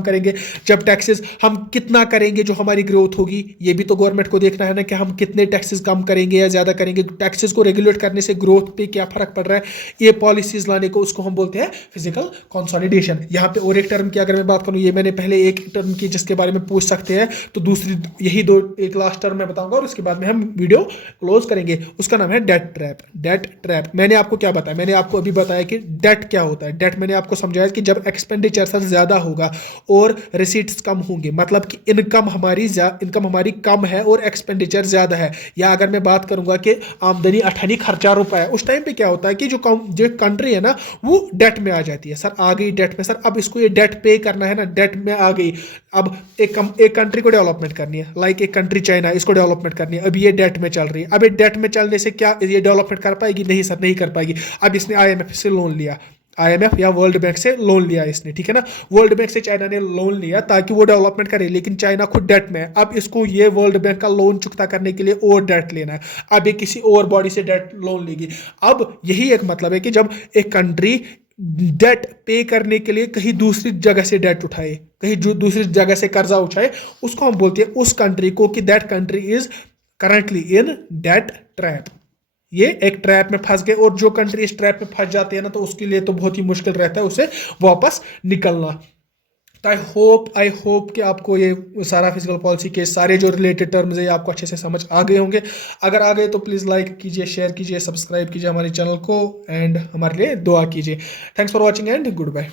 करेंगे। जब टैक्सेस हम कितना करेंगे, जो हमारी ग्रोथ होगी, ये भी तो गवर्नमेंट को देखना है ना कि हम कितने टैक्सेस कम करेंगे या ज़्यादा करेंगे। टैक्सेस को रेगुलेट करने से ग्रोथ पे क्या फर्क पड़ रहा है, ये पॉलिसीज लाने को, उसको हम बोलते हैं फिजिकल कंसोलिडेशन। यहाँ पे और एक टर्म की अगर मैं बात करूँ, ये मैंने पहले एक टर्म की जिसके बारे में पूछ सकते हैं, तो दूसरी यही दो, एक लास्ट टर्म मैं बताऊंगा और उसके बाद में हम वीडियो क्लोज करेंगे। उसका नाम है डेट ट्रैप। मैंने आपको क्या बताया, मैंने आपको अभी बताया कि डेट क्या होता है। डेट मैंने आपको समझाया कि जब एक्सपेंडिचर सर ज़्यादा होगा और रिसीट्स कम होंगे, मतलब कि इनकम हमारी कम है और एक्सपेंडिचर ज़्यादा है। या अगर मैं बात करूंगा कि आमदनी 18 खर्चा रुपए है, उस टाइम पे क्या होता है कि जो कंट्री है ना वो डेट में आ जाती है। सर आ गई डेट में, सर अब इसको ये डेट पे करना है ना, डेट में आ गई। अब एक कंट्री को डेवलपमेंट करनी है, लाइक एक कंट्री चाइना, इसको डेवलपमेंट करनी है, अब ये डेट में चल रही है। अब ये डेट में चलने से क्या ये डेवलपमेंट कर पाएगी? नहीं सर, नहीं कर पाएगी। अब इसने आईएमएफ से लोन लिया, आईएमएफ या वर्ल्ड बैंक से लोन लिया इसने, ठीक है ना। वर्ल्ड बैंक से चाइना ने लोन लिया ताकि वो डेवलपमेंट करे, लेकिन चाइना खुद डेट में है। अब इसको ये वर्ल्ड बैंक का लोन चुकता करने के लिए और डेट लेना है। अब ये किसी और बॉडी से डेट लोन लेगी। अब यही एक मतलब है कि जब एक कंट्री डेट पे करने के लिए कहीं दूसरी जगह से डेट उठाए, कहीं जो दूसरी जगह से कर्जा उठाए, उसको हम बोलते हैं उस कंट्री को कि that country is currently in debt trap. ये एक ट्रैप में फंस गए, और जो कंट्री इस ट्रैप में फंस जाती है ना, तो उसके लिए तो बहुत ही मुश्किल रहता है उसे वापस निकलना। तो आई होप कि आपको ये सारा फिजिकल पॉलिसी के सारे जो रिलेटेड टर्म्स है आपको अच्छे से समझ आ गए होंगे। अगर आ गए तो प्लीज़ लाइक कीजिए, शेयर कीजिए, सब्सक्राइब कीजिए हमारे चैनल को, एंड हमारे लिए दुआ कीजिए। Thanks for watching and good bye.